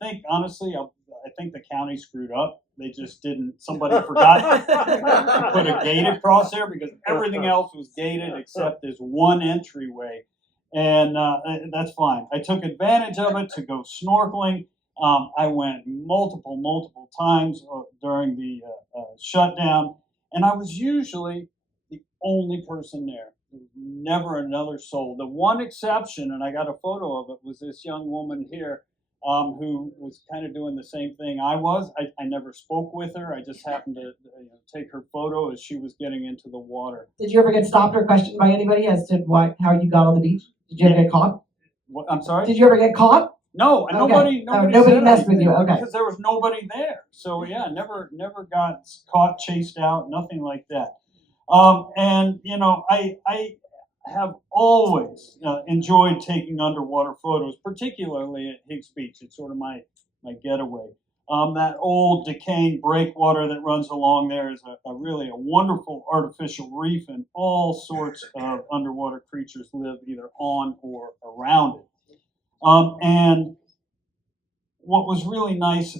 think, honestly, I think the county screwed up. They just didn't, somebody forgot to put a gate across there because everything else was gated except this one entryway, and that's fine. I took advantage of it to go snorkeling. I went multiple times during the shutdown, and I was usually the only person there. There was never another soul. The one exception, and I got a photo of it, was this young woman here who was kind of doing the same thing I was. I never spoke with her. I just happened to take her photo as she was getting into the water. Did you ever get stopped or questioned by anybody as to how you got on the beach? Did you ever get caught? What, I'm sorry? Did you ever get caught? No, Okay. nobody Nobody said messed with anything you. Okay. because there was nobody there. So yeah, never got caught, chased out, nothing like that. I have always enjoyed taking underwater photos, particularly at Higgs Beach. It's sort of my getaway. That old decaying breakwater that runs along there is a really wonderful artificial reef, and all sorts of underwater creatures live either on or around it. And what was really nice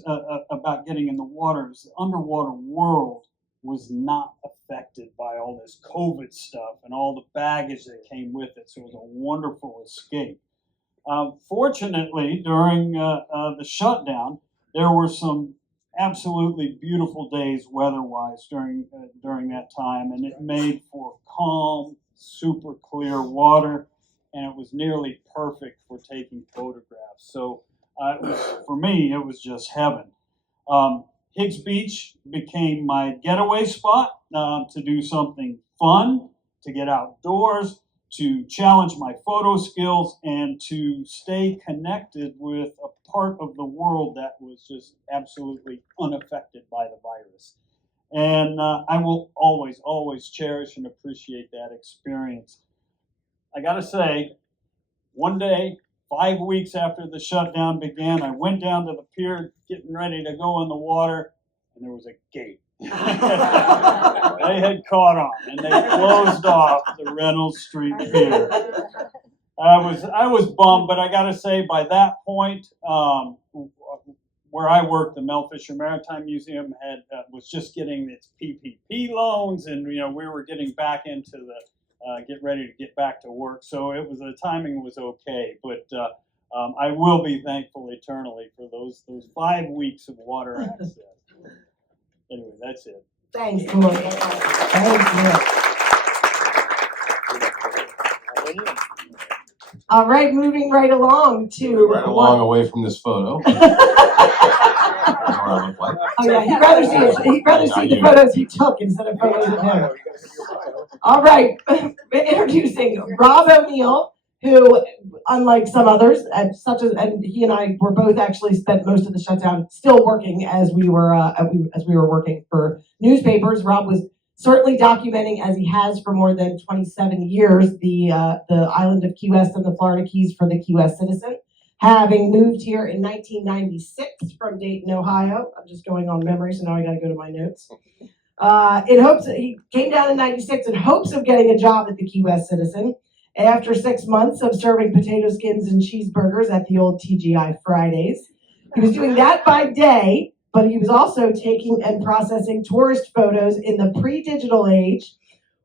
about getting in the water is the underwater world was not affected by all this COVID stuff and all the baggage that came with it. So it was a wonderful escape. Fortunately, during the shutdown, there were some absolutely beautiful days weather-wise during that time, and it made for calm, super clear water, and it was nearly perfect for taking photographs. So for me, it was just heaven. Higgs Beach became my getaway spot to do something fun, to get outdoors, to challenge my photo skills, and to stay connected with a part of the world that was just absolutely unaffected by the virus. And I will always cherish and appreciate that experience. I gotta say, one day, 5 weeks after the shutdown began, I went down to the pier getting ready to go in the water, and there was a gate. They had caught on, and they closed off the Reynolds Street Pier. I was bummed, but I gotta say, by that point, where I worked, the Mel Fisher Maritime Museum was just getting its PPP loans, and we were getting back into the get ready to get back to work. So the timing was okay, but I will be thankful eternally for those 5 weeks of water access. Anyway, that's it. Thanks, Lord. Thank you. All right, moving right along to away from this photo. Oh yeah, he'd rather see the photos he took instead of photos of him. All right, introducing Rob O'Neill, who, unlike some others, and he and I were both actually spent most of the shutdown still working as we were working for newspapers. Rob was certainly documenting, as he has for more than 27 years, the island of Key West and the Florida Keys for the Key West Citizen. Having moved here in 1996 from Dayton, Ohio. I'm just going on memory, so now I got to go to my notes. In hopes that he came down in 96 in hopes of getting a job at the Key West Citizen. After 6 months of serving potato skins and cheeseburgers at the old TGI Fridays, he was doing that by day, but he was also taking and processing tourist photos in the pre-digital age,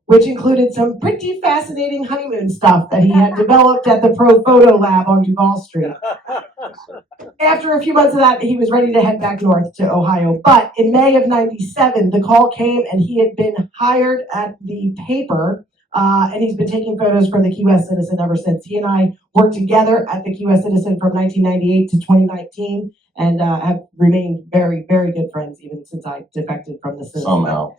which included some pretty fascinating honeymoon stuff that he had developed at the Pro Photo Lab on Duval Street. After a few months of that, he was ready to head back north to Ohio. But in May of 97, the call came and he had been hired at the paper, and he's been taking photos for the Key West Citizen ever since. He and I worked together at the Key West Citizen from 1998 to 2019 and have remained very, very good friends even since I defected from the Citizen. Somehow.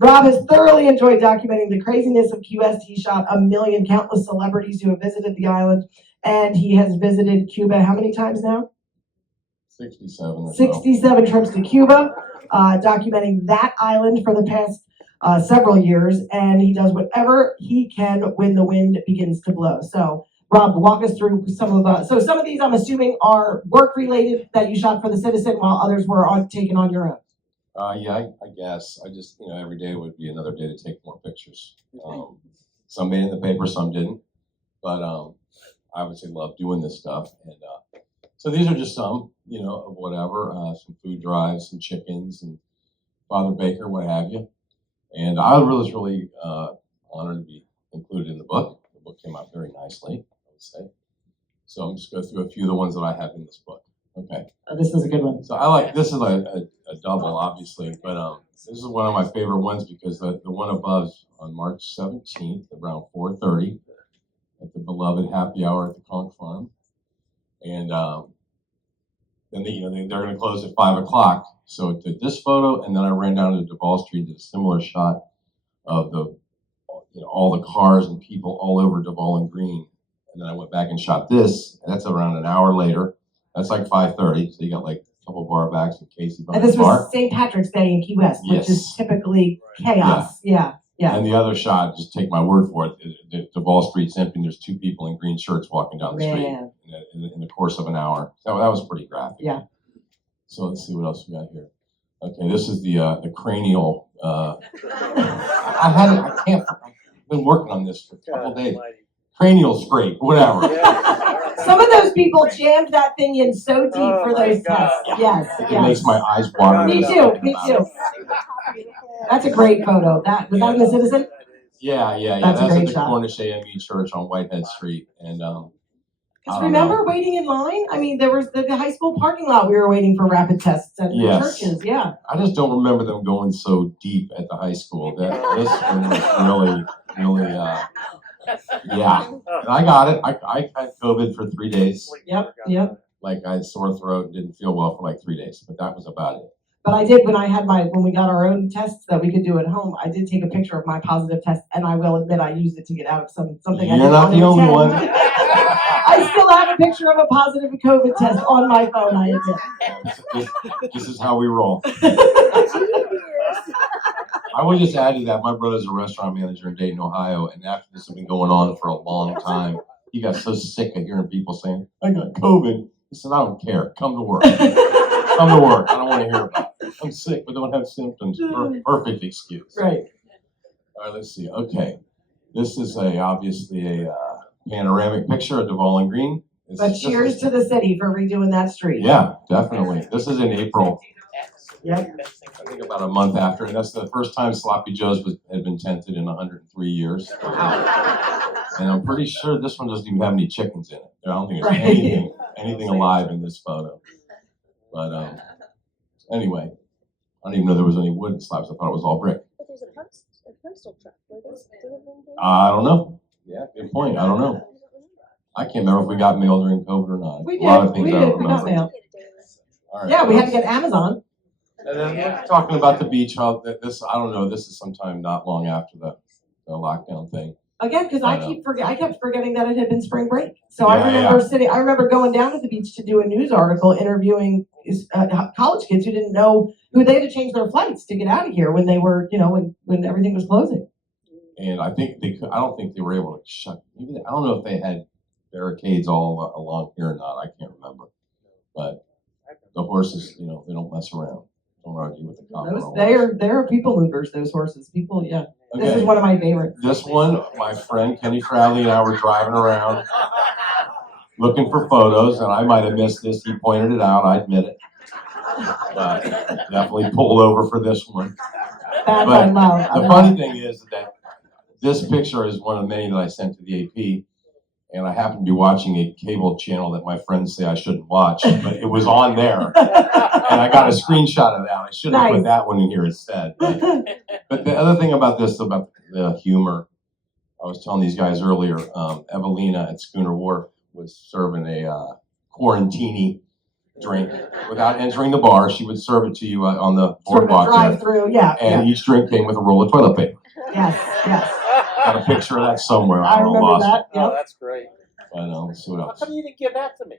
Rob has thoroughly enjoyed documenting the craziness of Key West. He shot countless celebrities who have visited the island, and he has visited Cuba how many times now? 67 or so. 67 trips to Cuba, documenting that island for the past several years, and he does whatever he can when the wind begins to blow. So, Rob, walk us through some of these, I'm assuming, are work-related that you shot for the Citizen, while others were taken on your own. Yeah, I guess. I just, every day would be another day to take more pictures. Some made it in the paper, some didn't. But I obviously love doing this stuff. And so these are just some, of whatever. Some food drives, some chickens, and Father Baker, what have you. And I was really honored to be included in the book. The book came out very nicely, I would say. So I'm just going to go through a few of the ones that I have in this book. Okay. This is a good one. So this is a double, obviously, but this is one of my favorite ones because the one above on March 17th around 4:30 at the beloved happy hour at the Conch Farm, and then they're going to close at 5 o'clock. So I took this photo, and then I ran down to Duval Street, did a similar shot of all the cars and people all over Duval and Green, and then I went back and shot this, and that's around an hour later. That's like 5:30, so you got like a couple bar backs and Casey behind And this the bar. was St. Patrick's Day in Key West, which is typically chaos. Yeah. And the other shot, just take my word for it, the Duval Street's empty, and there's two people in green shirts walking down the street in the course of an hour. So that was pretty graphic. Yeah. So let's see what else we got here. Okay, this is the cranial. I've been working on this for a couple days. Cranial scrape, whatever. Some of those people jammed that thing in so deep for those tests. Yes. It makes my eyes water. Me too. That's a great photo. Was that in the Citizen? Yeah. That's a great at the shot. Cornish AME Church on Whitehead Street, and Because remember waiting in line? I mean, there was the high school parking lot. We were waiting for rapid tests at the churches. Yeah. I just don't remember them going so deep at the high school. This one was really. Yeah, and I got it. I had COVID for 3 days. Yep. Like I had sore throat and didn't feel well for like 3 days, but that was about it. But I did when we got our own tests that we could do at home. I did take a picture of my positive test, and I will admit I used it to get out of something. You're not the only one. I still have a picture of a positive COVID test on my phone. I admit. This is how we roll. I would just add to that, my brother's a restaurant manager in Dayton, Ohio, and after this had been going on for a long time, he got so sick of hearing people saying, I got COVID. He said, I don't care. Come to work. Come to work. I don't want to hear about it. I'm sick, but don't have symptoms. Perfect excuse. Right. All right, let's see. Okay. This is obviously a panoramic picture of Duval and Green. But cheers to the city for redoing that street. Yeah, definitely. This is in April. Yep. I think about a month after, and that's the first time Sloppy Joe's had been tented in 103 years. And I'm pretty sure this one doesn't even have any chickens in it. I don't think there's anything alive in this photo. But anyway, I don't even know there was any wooden slabs. I thought it was all brick. But there's a postal truck. Were those delivering things? I don't know. Yeah, good point. I don't know. I can't remember if we got mail during COVID or not. We did. A lot of things I don't We got remember. mail. All right. Yeah, we had to get Amazon. And then we're talking about the beach. How this, I don't know. This is sometime not long after the lockdown thing. Again, because I kept forgetting that it had been spring break. So Yeah, I remember going down to the beach to do a news article interviewing college kids who didn't know who they had to change their flights to get out of here when they were, when everything was closing. And I think I don't think they were able to shut. Maybe I don't know if they had barricades all along here or not. I can't remember. But the horses, they don't mess around. Don't argue with the cop. They are people movers. Those horses, people. Yeah. Okay. This is one of my favorites. This one, my friend Kenny Crowley and I were driving around looking for photos, and I might have missed this. He pointed it out. I admit it. But definitely pulled over for this one. But the funny thing is that this picture is one of many that I sent to the AP, and I happened to be watching a cable channel that my friends say I shouldn't watch, but it was on there, and I got a screenshot of that. I should have put that one in here instead. But the other thing about this, about the humor, I was telling these guys earlier, Evelina at Schooner Wharf was serving a quarantini drink without entering the bar. She would serve it to you on the boardwalk. Drive through, yeah. And each drink came with a roll of toilet paper. Yes. Got a picture of that somewhere. I remember that. Oh, that's great. But let's see what else. How come you didn't give that to me?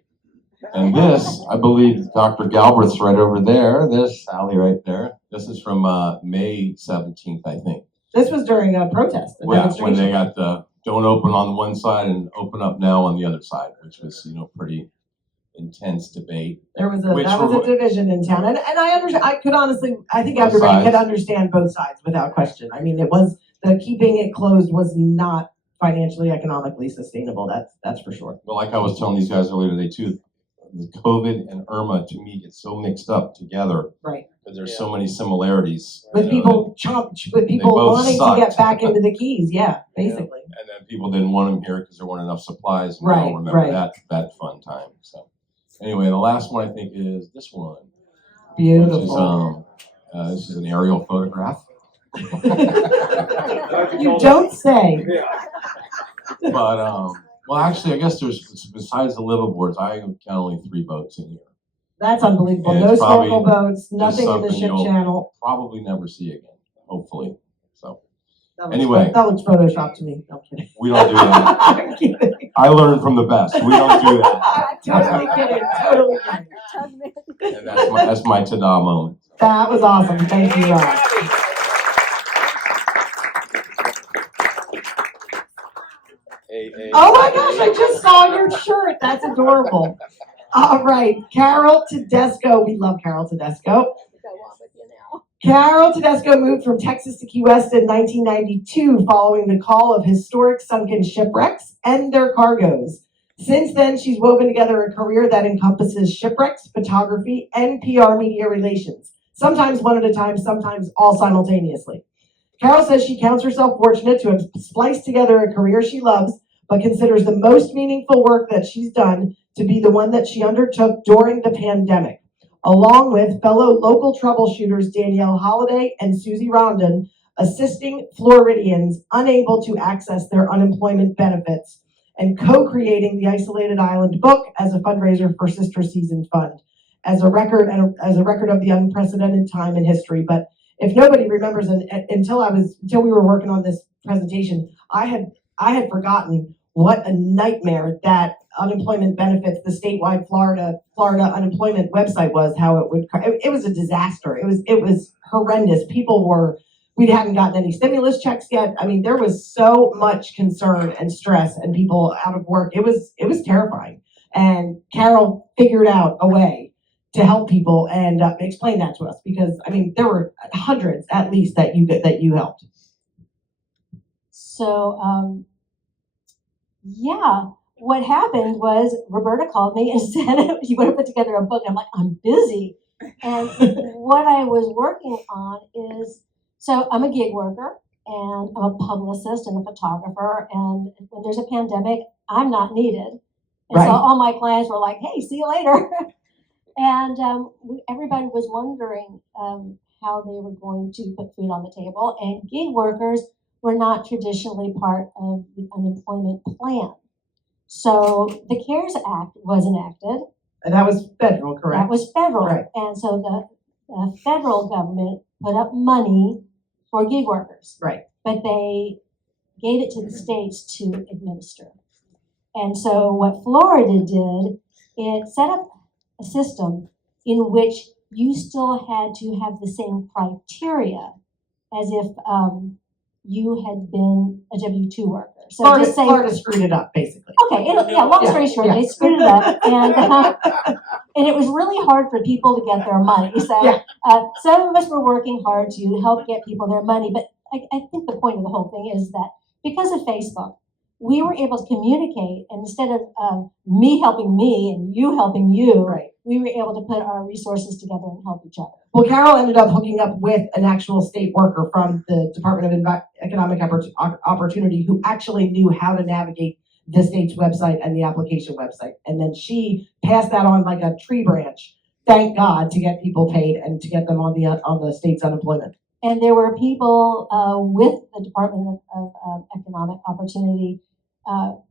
And this, I believe, Dr. Galbraith's right over there. This, Sally right there. This is from May 17th, I think. This was during a protest. Yeah, when they got the don't open on one side and open up now on the other side, which was, pretty intense debate. There was a division in town, and I think everybody could understand both sides without question. I mean, it was the keeping it closed was not financially, economically sustainable. That's for sure. Well, like I was telling these guys earlier today too, the COVID and Irma to me get so mixed up together, right? Because there's so many similarities with people wanting to get back into the Keys, basically. And then people didn't want them here because there weren't enough supplies. And we all remember that fun time. So anyway, the last one I think is this one. Beautiful. Which is, this is an aerial photograph. You don't say. But well, actually, I guess there's besides the liveaboards, I count only 3 boats in here. That's unbelievable. No snorkel boats, nothing in the ship channel. Probably never see again. Hopefully. So anyway, that looks photoshopped to me. No, I'm kidding. We don't do that. I'm kidding. I learned from the best. We don't do that. Totally kidding. And that's my ta-da moment. That was awesome. Thank you, Rob. Oh my gosh, I just saw your shirt. That's adorable. All right, Carol Tedesco. We love Carol Tedesco. Carol Tedesco moved from Texas to Key West in 1992 following the call of historic sunken shipwrecks and their cargoes. Since then, she's woven together a career that encompasses shipwrecks, photography, and PR media relations, sometimes one at a time, sometimes all simultaneously. Carol says she counts herself fortunate to have spliced together a career she loves, but considers the most meaningful work that she's done to be the one that she undertook during the pandemic, along with fellow local troubleshooters Danielle Holliday and Susie Rondon, assisting Floridians unable to access their unemployment benefits, and co-creating the Isolated Island book as a fundraiser for Sister Season Fund, as a record of the unprecedented time in history. But if nobody remembers, until we were working on this presentation, I had forgotten what a nightmare that unemployment benefits, the statewide Florida unemployment website was. How it was a disaster. It was horrendous. We hadn't gotten any stimulus checks yet. I mean, there was so much concern and stress and people out of work. It was terrifying. And Carol figured out a way to help people and explain that to us, because I mean, there were hundreds at least that you helped. So what happened was Roberta called me and said, you want to put together a book? And I'm like, I'm busy. And what I was working on is, so I'm a gig worker and I'm a publicist and a photographer. And when there's a pandemic, I'm not needed. And so all my clients were like, hey, see you later. And everybody was wondering how they were going to put food on the table. And gig workers were not traditionally part of the unemployment plan. So the CARES Act was enacted. And that was federal, correct? That was federal. Right. And so the federal government put up money for gig workers. Right. But they gave it to the states to administer. And so what Florida did, it set up a system in which you still had to have the same criteria as if you had been a W-2 worker. So Florida, just say, Florida screwed it up, basically. okay, long story short, they screwed it up, and it was really hard for people to get their money. So some of us were working hard to help get people their money, but I think the point of the whole thing is that because of Facebook, we were able to communicate, and instead of me helping me and you helping you, we were able to put our resources together and help each other. Well, Carol ended up hooking up with an actual state worker from the Department of Economic Opportunity who actually knew how to navigate the state's website and the application website. And then she passed that on like a tree branch, thank God, to get people paid and to get them on the state's unemployment. And there were people with the Department of Economic Opportunity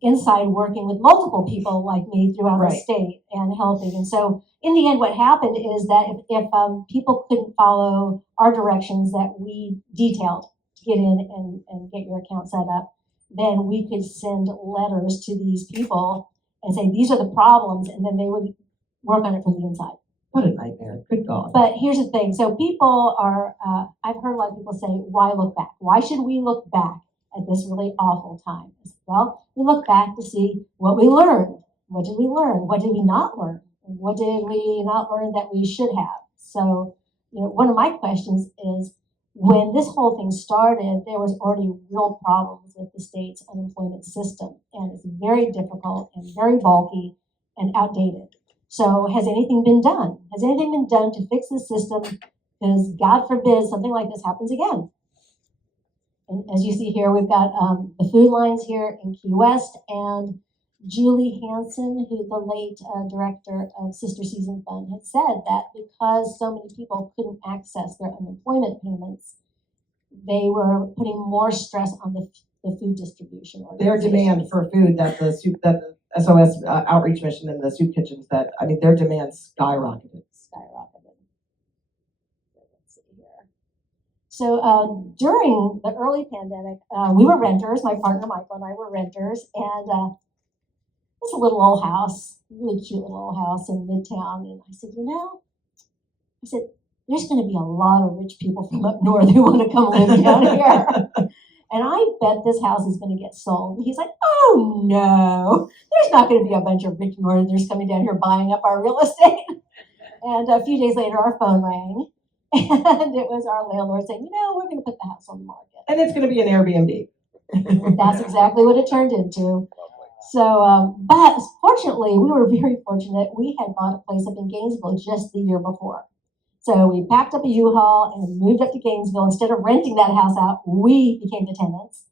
inside working with multiple people like me throughout the state and helping. And so in the end, what happened is that if people couldn't follow our directions that we detailed to get in and get your account set up, then we could send letters to these people and say, these are the problems, and then they would work on it from the inside. What a nightmare. Good God. But here's the thing. So people are, I've heard a lot of people say, why look back? Why should we look back at this really awful time? Well, we look back to see what we learned. What did we learn? What did we not learn? What did we not learn that we should have? So, one of my questions is, when this whole thing started, there was already real problems with the state's unemployment system, and it's very difficult and very bulky and outdated. So has anything been done? Has anything been done to fix the system? Because God forbid something like this happens again. And as you see here, we've got the food lines here in Key West, and Julie Hansen, who's the late director of Sister Season Fund, had said that because so many people couldn't access their unemployment payments, they were putting more stress on the food distribution. Their demand for food that the SOS outreach mission and the soup kitchens, their demand skyrocketed. Let's see here. So during the early pandemic, we were renters. My partner Michael and I were renters, and it's a little old house, really cute little old house in Midtown. And I said, there's going to be a lot of rich people from up north who want to come live down here. And I bet this house is going to get sold. And he's like, oh no, there's not going to be a bunch of rich northerners coming down here buying up our real estate. And a few days later, our phone rang. And it was our landlord saying, we're going to put the house on the market. And it's going to be an Airbnb. That's exactly what it turned into. So, but fortunately, we were very fortunate. We had bought a place up in Gainesville just the year before. So we packed up a U-Haul and moved up to Gainesville. Instead of renting that house out, we became the tenants.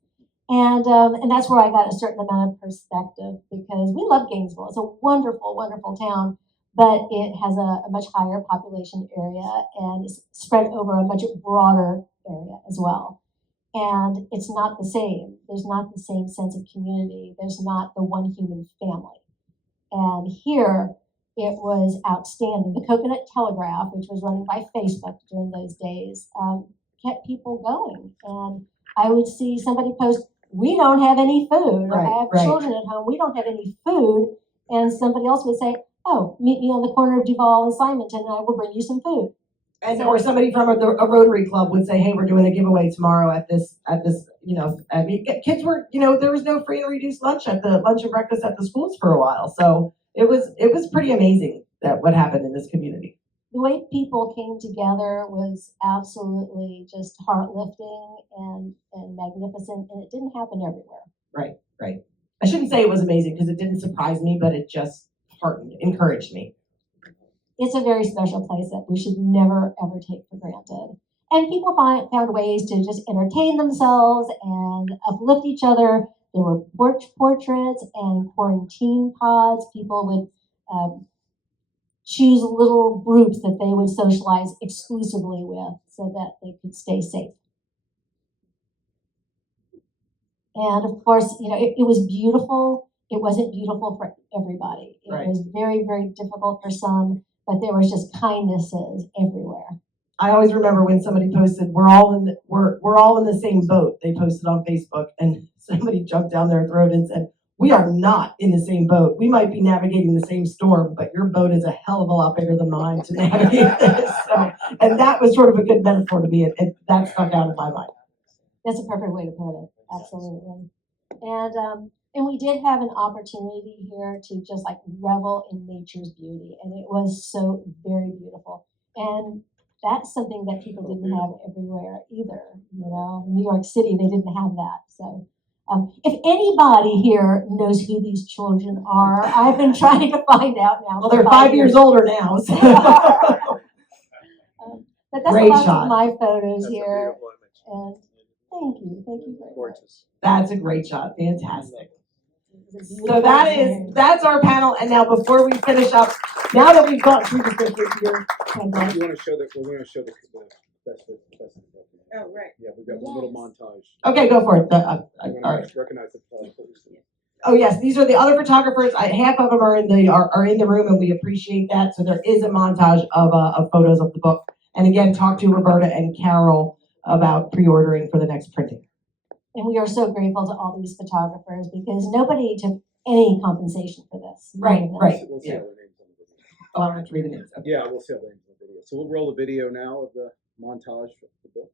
And that's where I got a certain amount of perspective, because we love Gainesville. It's a wonderful, wonderful town, but it has a much higher population area and it's spread over a much broader area as well. And it's not the same. There's not the same sense of community. There's not the one human family. And here, it was outstanding. The Coconut Telegraph, which was running by Facebook during those days, kept people going. And I would see somebody post, we don't have any food. Or I have children at home, we don't have any food. And somebody else would say, oh, meet me on the corner of Duval and Simonton and I will bring you some food. And or somebody from a Rotary Club would say, hey, we're doing a giveaway tomorrow at this, kids were, there was no free and reduced lunch at the lunch and breakfast at the schools for a while. So it was pretty amazing that what happened in this community. The way people came together was absolutely just heart-lifting and magnificent, and it didn't happen everywhere. Right. I shouldn't say it was amazing because it didn't surprise me, but it just encouraged me. It's a very special place that we should never, ever take for granted. And people found ways to just entertain themselves and uplift each other. There were portraits and quarantine pods. People would choose little groups that they would socialize exclusively with so that they could stay safe. And of course, it was beautiful. It wasn't beautiful for everybody. It was very, very difficult for some, but there was just kindnesses everywhere. I always remember when somebody posted, we're all in the same boat. They posted on Facebook and somebody jumped down their throat and said, we are not in the same boat. We might be navigating the same storm, but your boat is a hell of a lot bigger than mine to navigate this. So, and that was sort of a good metaphor to me. That stuck out in my mind. That's a perfect way to put it. Absolutely. And we did have an opportunity here to just like revel in nature's beauty, and it was so very beautiful. And that's something that people didn't have everywhere either. You know, New York City, they didn't have that. So if anybody here knows who these children are, I've been trying to find out now. Well, they're 5 years older now. So. But that's Great a lot shot. of my photos here. And thank you very much. That's a great shot. Fantastic. So that's our panel. And now before we finish up, now that we've gone through this with your You want to show that? We're going to show the best. Oh, right. Yeah, we've got a little montage. Okay, go for it. All right. Recognize the photographers. Oh yes, these are the other photographers. Half of them are in the room, and we appreciate that. So there is a montage of photos of the book. And again, talk to Roberta and Carol about pre-ordering for the next printing. And we are so grateful to all these photographers because nobody took any compensation for this. Right. We'll see Yeah. all the names on the video. Oh, I don't have to read the names. Okay. Yeah, we'll see all the names on the video. So we'll roll the video now of the montage of the book.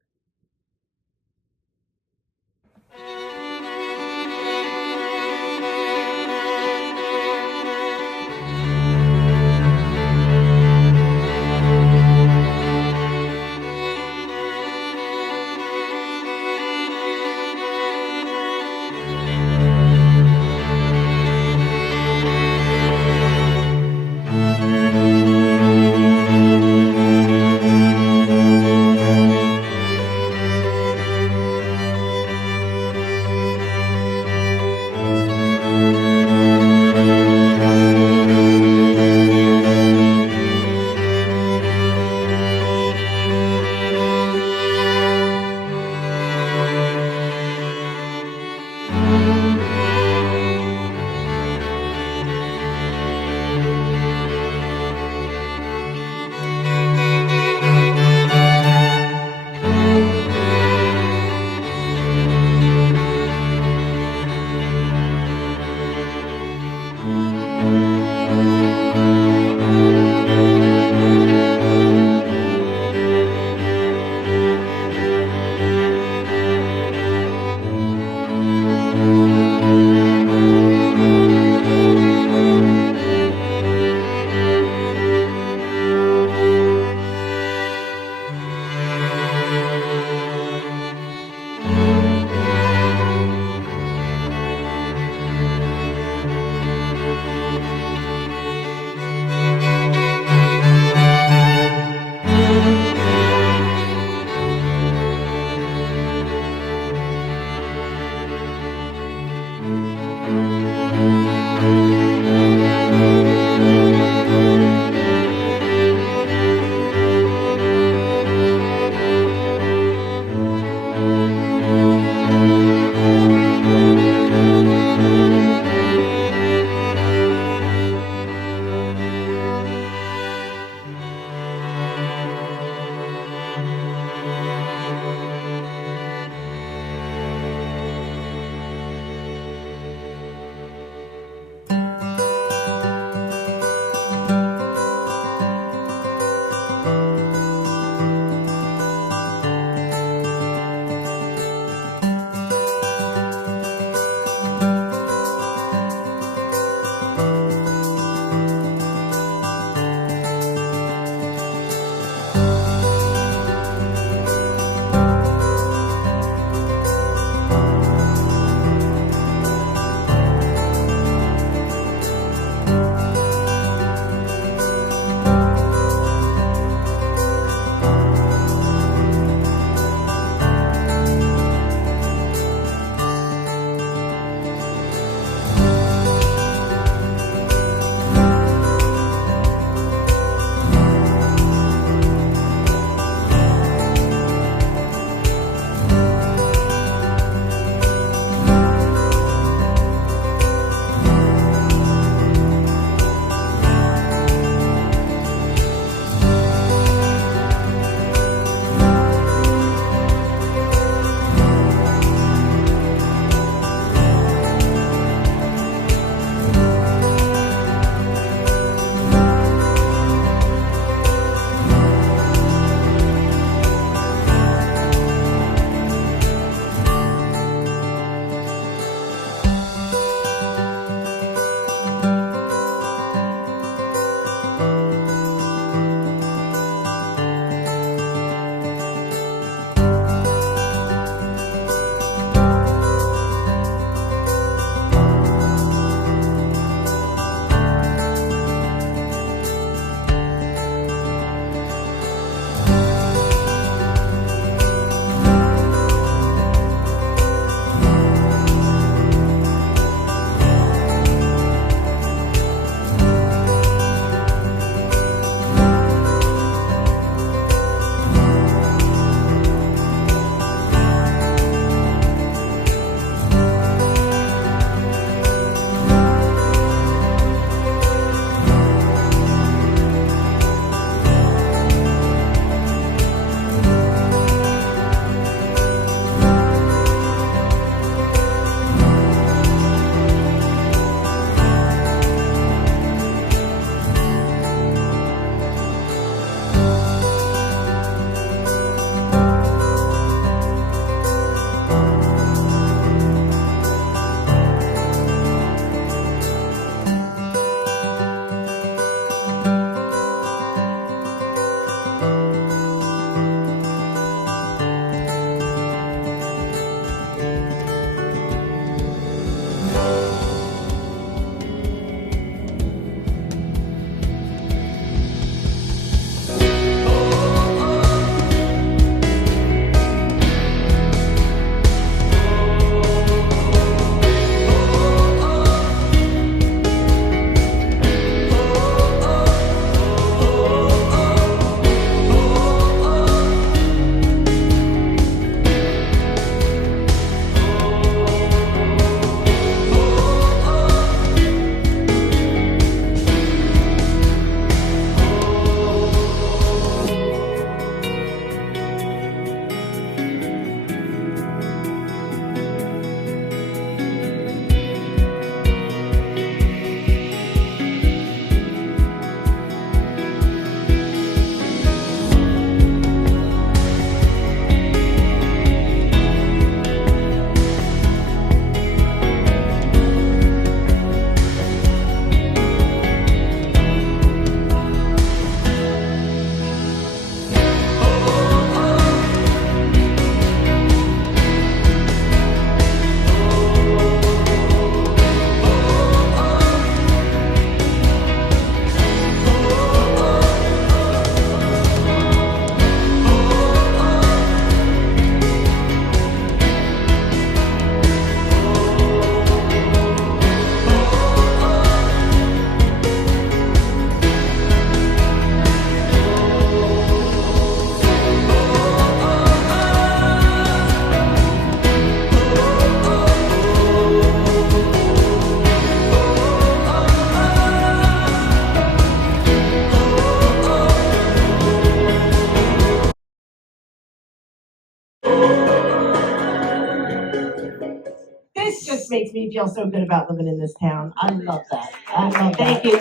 just makes me feel so good about living in this town. I love that. I love Thank that. you.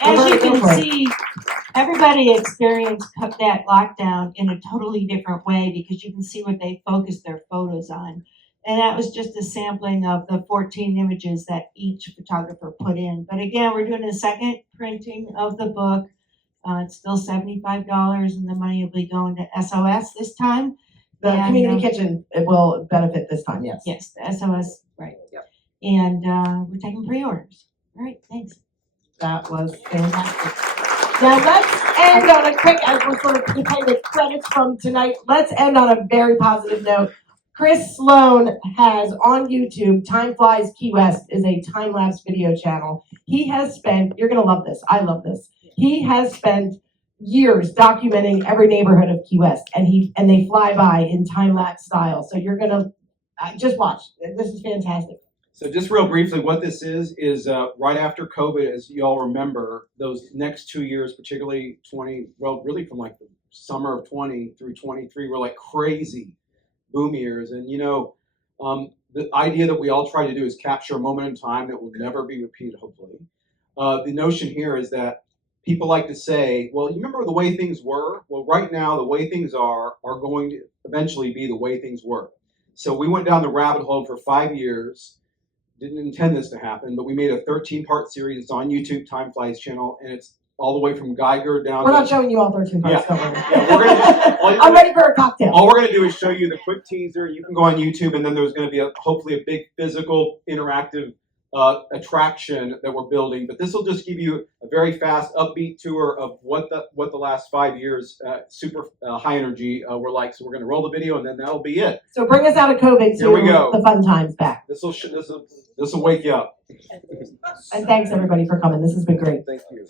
As you can see, everybody experienced that lockdown in a totally different way because you can see what they focused their photos on. And that was just a sampling of the 14 images that each photographer put in. But again, we're doing a second printing of the book. It's still $75 and the money will be going to SOS this time. The And, community kitchen, it will benefit this time, yes. Yes, the SOS, right. Yep. And we're taking pre-orders. All right, thanks. That was fantastic. Now let's end on a quick, as we're sort of paying the credits from tonight, let's end on a very positive note. Chris Sloan has on YouTube, Time Flies Key West is a time-lapse video channel. He has spent, you're gonna love this, I love this. He has spent years documenting every neighborhood of Key West, and they fly by in time-lapse style. So you're gonna, just watch, this is fantastic. So just real briefly, what this is right after COVID, as you all remember, those next 2 years, particularly really from like the summer of 20 through 23, were like crazy boom years. And the idea that we all try to do is capture a moment in time that will never be repeated, hopefully. The notion here is that people like to say, well, you remember the way things were? Well, right now, the way things are going to eventually be the way things were. So we went down the rabbit hole for 5 years. Didn't intend this to happen, but we made a 13-part series. It's on YouTube, Time Flies channel, and it's all the way from Geiger down We're to... not showing you all 13 parts, don't worry. Yeah, we're gonna I'm ready for a cocktail. All we're going to do is show you the quick teaser. You can go on YouTube, and then there's going to be hopefully a big physical interactive attraction that we're building. But this will just give you a very fast, upbeat tour of what the last 5 years super high energy were like. So we're going to roll the video, and then that'll be it. So bring us out of COVID Here we go. to the fun times back. This will wake you up. And thanks everybody for coming. This has been great. Thank you.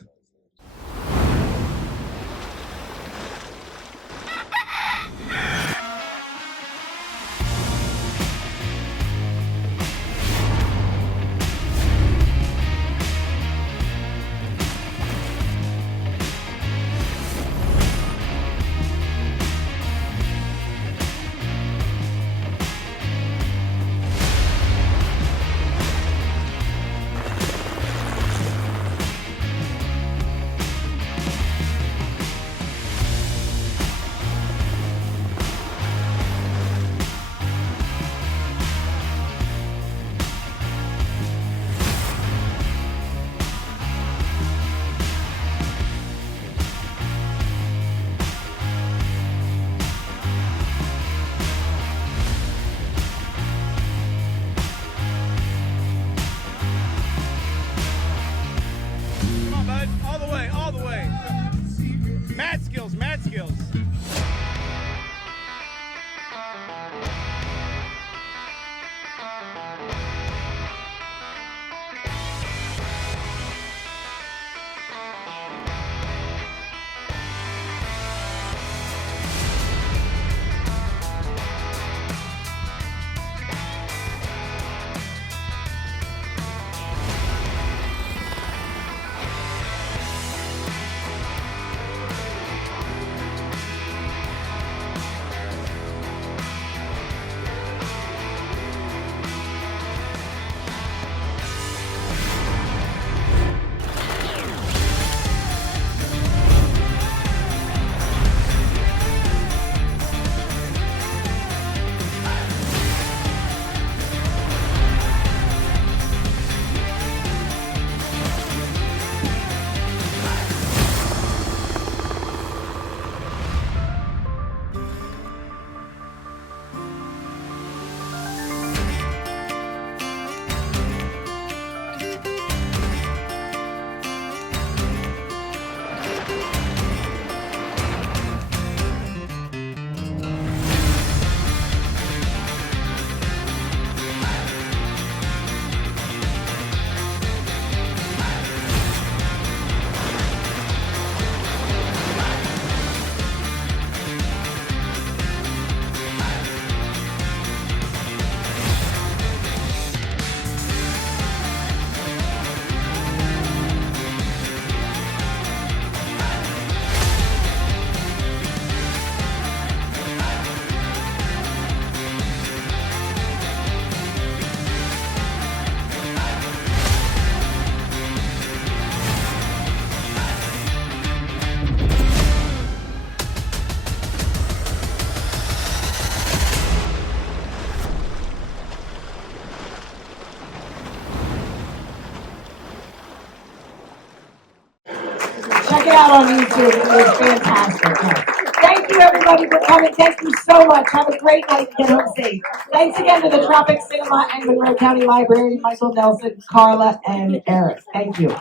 Check it out on YouTube. It was fantastic. Thank you, everybody, for coming. Thank you so much. Have a great night and get home safe. Thanks again to the Tropic Cinema and Monroe County Library, Michael Nelson, Carla, and Eric. Thank you.